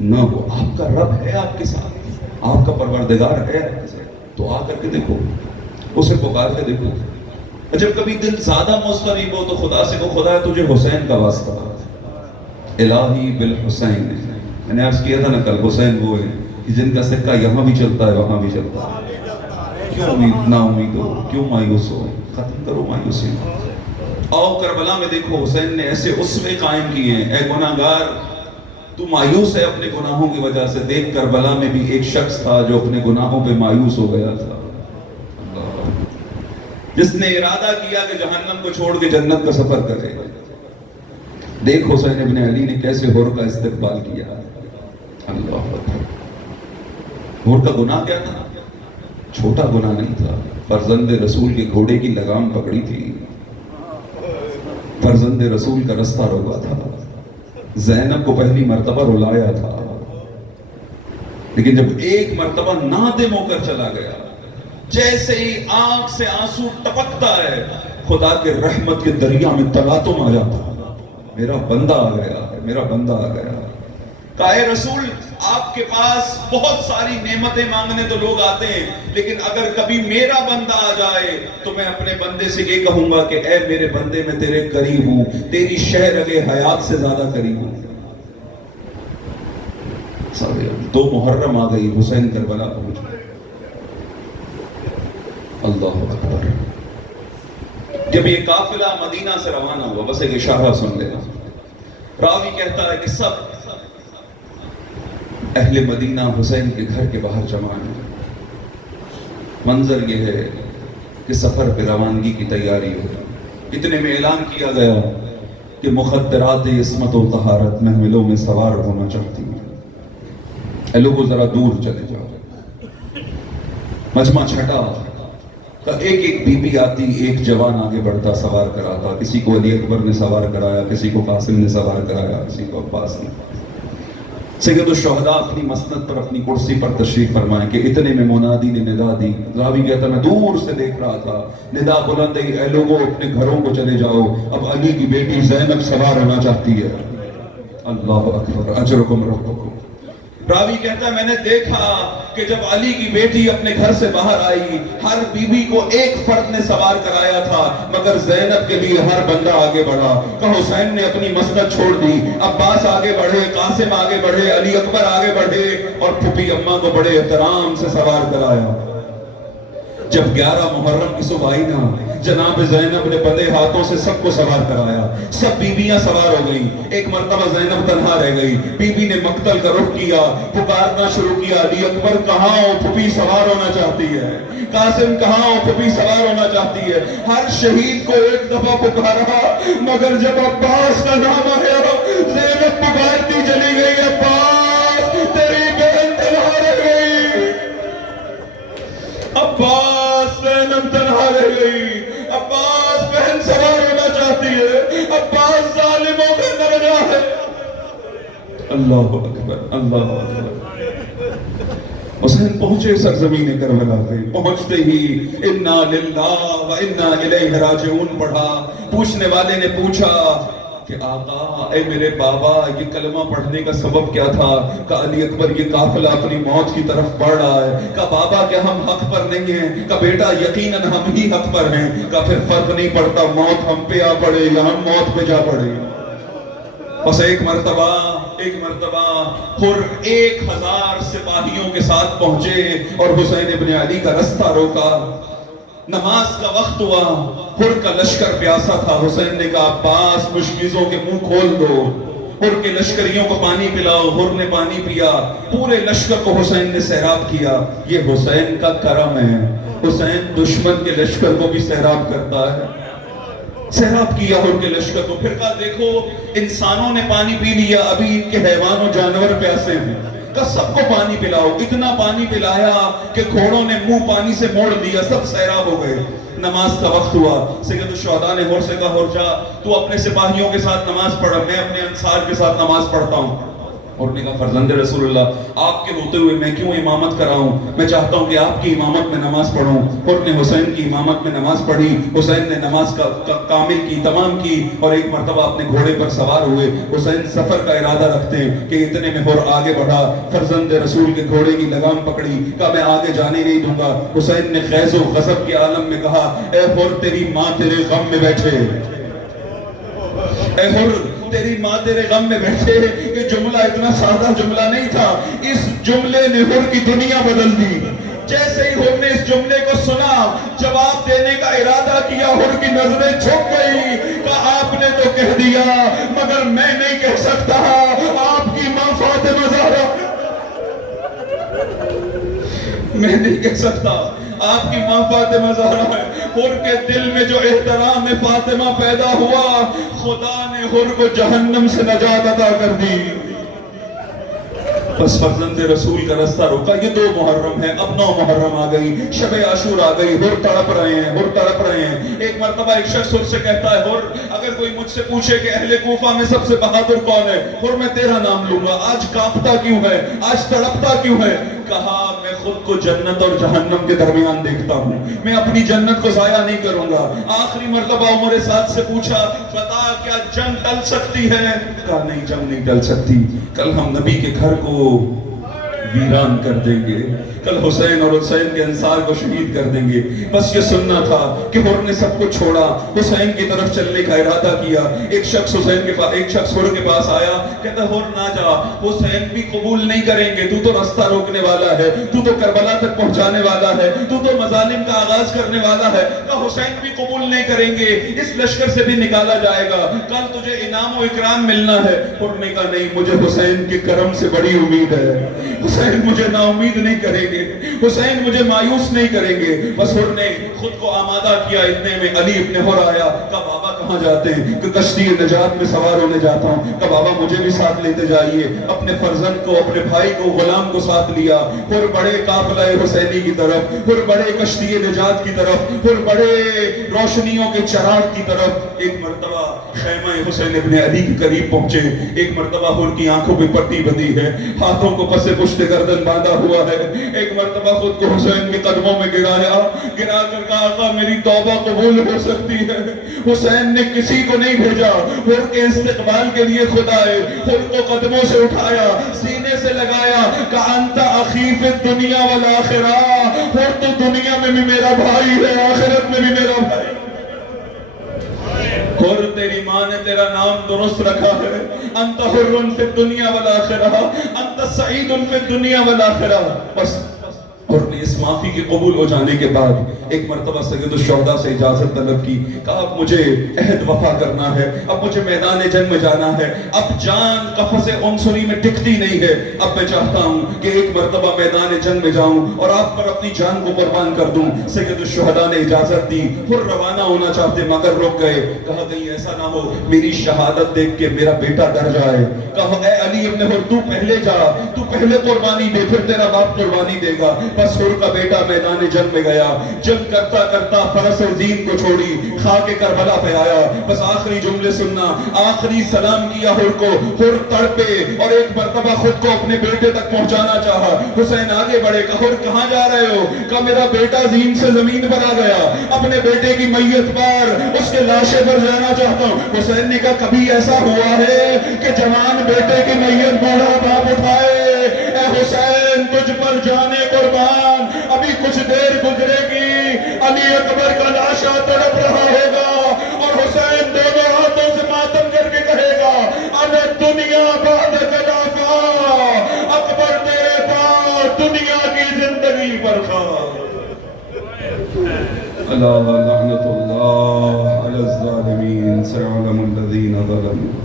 نہ ہو۔ آپ کا رب ہے آپ کے ساتھ، آپ کا پروردگار ہے آپ کے ساتھ، تو آ کر کے دیکھو، اسے پکار کے دیکھو۔ جب کبھی دل زیادہ مضطرب ہو تو خدا سے کہو خدا تجھے حسین کا واسطہ، الہی بالحسین۔ میں نے عرض کیا تھا نا کل، حسین وہ ہے کہ جن کا سکہ یہاں بھی چلتا ہے وہاں بھی چلتا ہے۔ کیوں نا امید ہو، کیوں مایوس ہو؟ ختم کرو مایوسی۔ آؤ کربلا میں دیکھو، حسین نے ایسے اسوے قائم کیے ہیں۔ اے گناہگار، تو مایوس ہے اپنے گناہوں کی وجہ سے، دیکھ کربلا میں بھی ایک شخص تھا جو اپنے گناہوں پہ مایوس ہو گیا تھا، جس نے ارادہ کیا کہ جہنم کو چھوڑ کے جنت کا سفر کرے گا۔ دیکھ حسین ابن علی نے کیسے ہور کا استقبال کیا۔ اللہ اکبر۔ ہور کا گناہ کیا تھا؟ چھوٹا گناہ نہیں تھا، فرزند رسول کے گھوڑے کی لگام پکڑی تھی، فرزند رسول کا رستہ روکا تھا، زینب کو پہلی مرتبہ رلایا تھا، لیکن جب ایک مرتبہ نادم ہو کر چلا گیا، جیسے ہی آنکھ سے آنسو ٹپکتا ہے، خدا کے رحمت کے دریا میں تلاطم آ جاتا ہے، میرا بندہ آ گیا ہے، میرا بندہ آ گیا۔ کہا اے رسول، آپ کے پاس بہت ساری نعمتیں مانگنے تو لوگ آتے ہیں، لیکن اگر کبھی میرا بندہ آ جائے تو میں اپنے بندے سے یہ کہوں گا کہ اے میرے بندے میں تیرے قریب ہوں، تیری شہر اگے حیات سے زیادہ قریب ہوں۔ دو محرم آ گئی، حسین کربلا پہنچ گئے۔ اللہ اکبر۔ جب یہ قافلہ مدینہ سے روانہ ہوا، بس ایک اشارہ سن لینا، راوی کہتا ہے کہ سب اہل مدینہ حسین کے گھر کے باہر جمع ہیں۔ منظر یہ ہے کہ سفر پہ روانگی کی تیاری ہو۔ اتنے میں اعلان کیا گیا کہ مخدرات عصمت و طہارت محملوں میں سوار ہونا چاہتی ہیں، اے لوگوں ذرا دور چلے جاؤ۔ مجمع چھٹا، ایک ایک بیوی آتی، ایک جوان آگے بڑھتا، سوار کراتا، کسی کو علی اکبر نے سوار کرایا، کسی کو قاسم نے سوار کرایا، کسی کو عباس نے۔ سید الشہداء اپنی مسند پر اپنی کرسی پر تشریف فرمائے کہ اتنے میں منادی نے ندا دی۔ راوی کہتا میں دور سے دیکھ رہا تھا، ندا بلند ہے، اے لوگوں اپنے گھروں کو چلے جاؤ، اب علی کی بیٹی زینب سوار ہونا چاہتی ہے۔ اللہ اکبر، اجرکم ربکم۔ راوی کہتا ہے میں نے دیکھا کہ جب علی کی بیٹی اپنے گھر سے باہر آئی، ہر بیوی کو ایک فرد نے سوار کرایا تھا، مگر زینب کے لیے ہر بندہ آگے بڑھا۔ کہ حسین نے اپنی مسند چھوڑ دی، عباس آگے بڑھے، قاسم آگے بڑھے، علی اکبر آگے بڑھے، اور پھوپھی اماں کو بڑے احترام سے سوار کرایا۔ جب 11 محرم کی صبح آئی نا، جناب زینب نے بندے ہاتھوں سے سب کو سوار کرایا، سب بیویاں سوار ہو گئیں۔ ایک مرتبہ زینب تنہا رہ گئی، بیوی نے مقتل کا رخ کیا، پکارنا شروع کیا، علی اکبر کہاں ہو، پھوپھی سوار ہونا چاہتی ہے، قاسم کہاں ہو، پھوپھی سوار ہونا چاہتی ہے۔ ہر شہید کو ایک دفعہ پکارا، مگر جب عباس کا نام آیا زینب پکارتی چلی گئی، عباس تیری بہن تنہا رہ گئی، عباس زینب تنہا رہ گئی، عباس بہن سوار ہونا چاہتی ہے، عباس ظالموں کا درجہ ہے۔ اللہ اکبر، اللہ اکبر۔ حسین پہنچے سرزمین کربلا پہ، پہنچتے ہی انا للہ و انا الیہ راجعون پڑھا۔ پوچھنے والے نے پوچھا کہ آقا اے میرے بابا یہ کلمہ پڑھنے کا سبب کیا تھا؟ کہ علی اکبر یہ قافلہ اپنی موت کی طرف بڑھ رہا ہے۔ کہ بابا کیا ہم حق پر نہیں ہیں؟ کہ بیٹا یقیناً ہم ہی حق پر ہیں۔ کہ پھر فرق نہیں پڑتا موت ہم پہ آ پڑے یا ہم موت پہ جا پڑے۔ بس ایک مرتبہ حر 1000 سپاہیوں کے ساتھ پہنچے اور حسین ابن علی کا رستہ روکا۔ نماز کا وقت ہوا، حر کا لشکر پیاسا تھا۔ حسین نے کہا عباس مشکیزوں کے منہ کھول دو، حر کے لشکریوں کو پانی پلاؤ۔ حر نے پانی پیا، پورے لشکر کو حسین نے سیراب کیا۔ یہ حسین کا کرم ہے، حسین دشمن کے لشکر کو بھی سیراب کرتا ہے۔ سیراب کیا حر کے لشکر کو، پھر کہا دیکھو انسانوں نے پانی پی لیا، ابھی ان کے حیوان و جانور پیاسے ہیں، کہ سب کو پانی پلاؤ۔ اتنا پانی پلایا کہ گھوڑوں نے منہ پانی سے موڑ دیا، سب سیراب ہو گئے۔ نماز کا وقت ہوا، سید الشہداء نے حر سے کہا حر جا تو اپنے سپاہیوں کے ساتھ نماز پڑھا، میں اپنے انصار کے ساتھ نماز پڑھتا ہوں۔ اور نے کہا فرزند رسول اللہ آپ کے ہوتے ہوئے میں کیوں امامت کراؤں، میں چاہتا ہوں کہ آپ کی امامت میں نماز پڑھوں۔ اور نے حسین کی امامت میں نماز پڑھی، حسین نے نماز کا کامل کی، تمام کی، اور ایک مرتبہ اپنے گھوڑے پر سوار ہوئے۔ حسین سفر کا ارادہ رکھتے کہ اتنے میں حر آگے بڑھا، فرزند رسول کے گھوڑے کی لگام پکڑی، کہا میں آگے جانے نہیں دوں گا۔ حسین نے خیز و غضب کے عالم میں کہا اے حر تیری ماں تیرے غم میں بیٹھے، اے حر تیری ماں تیرے غم میں بیٹھے۔ یہ جملہ اتنا سادہ جملہ نہیں تھا، اس جملے نے حر کی دنیا بدل دی۔ جیسے ہی حر نے اس جملے کو سنا، جواب دینے کا ارادہ کیا، حر کی نظریں جھک گئی کہ آپ نے تو کہہ دیا مگر میں نہیں کہہ سکتا، آپ کی ماں فاطمہ زہرا، میں نہیں کہہ سکتا آپ کی ماں فاطمہ زہرا ہے۔ حر کے دل میں جو احترام فاطمہ پیدا ہوا، خدا نے حر کو جہنم سے نجات عطا کر دی۔ بس فرزند رسول کا رستہ روکا۔ یہ 2 محرم ہے، اب 9 محرم آ گئی، شب عاشور آ گئی، حر تڑپ رہے ہیں۔ ایک مرتبہ ایک شخص حر سے کہتا ہے حر اگر کوئی مجھ سے پوچھے کہ اہل کوفہ میں سب سے بہادر کون ہے، حر میں تیرا نام لوں گا۔ آج کانپتا کیوں ہے، آج تڑپتا کیوں ہے؟ کہا میں خود کو جنت اور جہنم کے درمیان دیکھتا ہوں، میں اپنی جنت کو ضائع نہیں کروں گا۔ آخری مرتبہ عمر سعد سے پوچھا بتا کیا جنگ ٹل سکتی ہے؟ کہا نہیں جنگ نہیں ٹل سکتی، کل ہم نبی کے گھر کو ویران کر دیں گے، کل حسین اور حسین کے انصار کو شہید کر دیں گے۔ بس یہ سننا تھا کہ حر نے سب کو چھوڑا، حسین کی طرف چلنے کا ارادہ کیا۔ ایک شخص حر کے پاس آیا، کہتا حر نہ جا، حسین بھی قبول نہیں کریں گے، تو تو رستہ روکنے والا ہے، تو تو کربلا تک پہنچانے والا ہے، تو تو مظالم کا آغاز کرنے والا ہے۔ کہ حسین بھی قبول نہیں کریں گے، اس لشکر سے بھی نکالا جائے گا، کل تجھے انعام و اکرام ملنا ہے۔ حر نے کہا نہیں، مجھے حسین کے کرم سے بڑی امید ہے، حسین مجھے نا امید نہیں کریں گے، حسین مجھے مایوس نہیں کریں گے۔ بس حر نے خود کو آمادہ کیا، اتنے میں علی ابن حر آیا، کہا بابا کہاں جاتے ہیں کہ کشتی نجات میں سوار ہونے جاتا ہوں کہ بابا مجھے بھی ساتھ لیتے جائیے. اپنے فرزند کو، اپنے بھائی کو، غلام کو ساتھ لیا اور بڑے قافلہ حسینی کی طرف اور بڑے کشتی نجات کی طرف اور بڑے روشنیوں کے چراغ کی طرف. ایک مرتبہ خیمہ حسین ابن علی کے قریب پہنچے. ایک مرتبہ ان کی آنکھوں پہ پٹی بندھی ہے، ہاتھوں کو پس پشت گردن باندھا ہوا ہے. ایک مرتبہ خود کو حسین کے قدموں میں گرا کر کہا آقا میری توبہ قبول ہو سکتی ہے. حسین نے کسی کو نہیں بھیجا، ان کے استقبال کے لیے خدا آئے، ان کو قدموں سے اٹھایا، سینے سے لگایا کہ انت اخی فی الدنیا والآخرہ، اور تو دنیا میں بھی میرا بھائی ہے، آخرت میں بھی میرا بھائی. اور تیری ماں نے تیرا نام درست رکھا ہے، انت حر فی الدنیا والآخرہ، انت سعید فی الدنیا والآخرہ. بس اور نے اس معافی کے قبول ہو جانے کے بعد ایک مرتبہ سید الشہداء سے اجازت طلب کی کہ اب مجھے عہد وفا کرنا ہے، اب مجھے میدان جنگ میں جانا ہے، اب جان قفس عنصری میں ٹکتی نہیں ہے، اب میں چاہتا ہوں کہ ایک مرتبہ میدان جنگ میں جاؤں اور آپ پر اپنی جان کو قربان کر دوں. سید الشہداء نے اجازت دی اور روانہ ہونا چاہتے مگر رک گئے. کہا کہیں ایسا نہ ہو میری شہادت دیکھ کے میرا بیٹا ڈر جائے. کہا اے علی ابن حر تو پہلے جا، تو پہلے قربانی دے، پھر تیرا باپ قربانی دے گا. بس حر کا بیٹا میدان جنگ میں گیا، جنگ کرتا کرتا فرس زین کو چھوڑی، خاک کربلا پہ آیا. بس آخری جملے سننا، آخری سلام کیا حر کو. حر تڑپے اور ایک مرتبہ خود کو اپنے بیٹے تک پہنچانا چاہا. حسین آگے بڑھے کہ حر کہاں جا رہے ہو؟ کہ میرا بیٹا زین سے زمین پر آ گیا، اپنے بیٹے کی میت پر، اس کے لاشے پر جانا چاہتا ہوں. حسین نے کہا کبھی ایسا ہوا ہے کہ جوان بیٹے کی میت بوڑھا باپ اٹھائے؟ اے حسین تجھ پر جانے قربان، ابھی کچھ دیر گزرے گی، علی اکبر کا لاشا تڑپ رہا ہوگا اور حسین دونوں ہاتھوں سے ماتم کر کے کہے گا انا دنیا بعد خلافہ، اکبر تیرے پاس دنیا کی زندگی پر خواہ. الا لعنت اللہ علی الظالمین سيعلم الذین ظلموا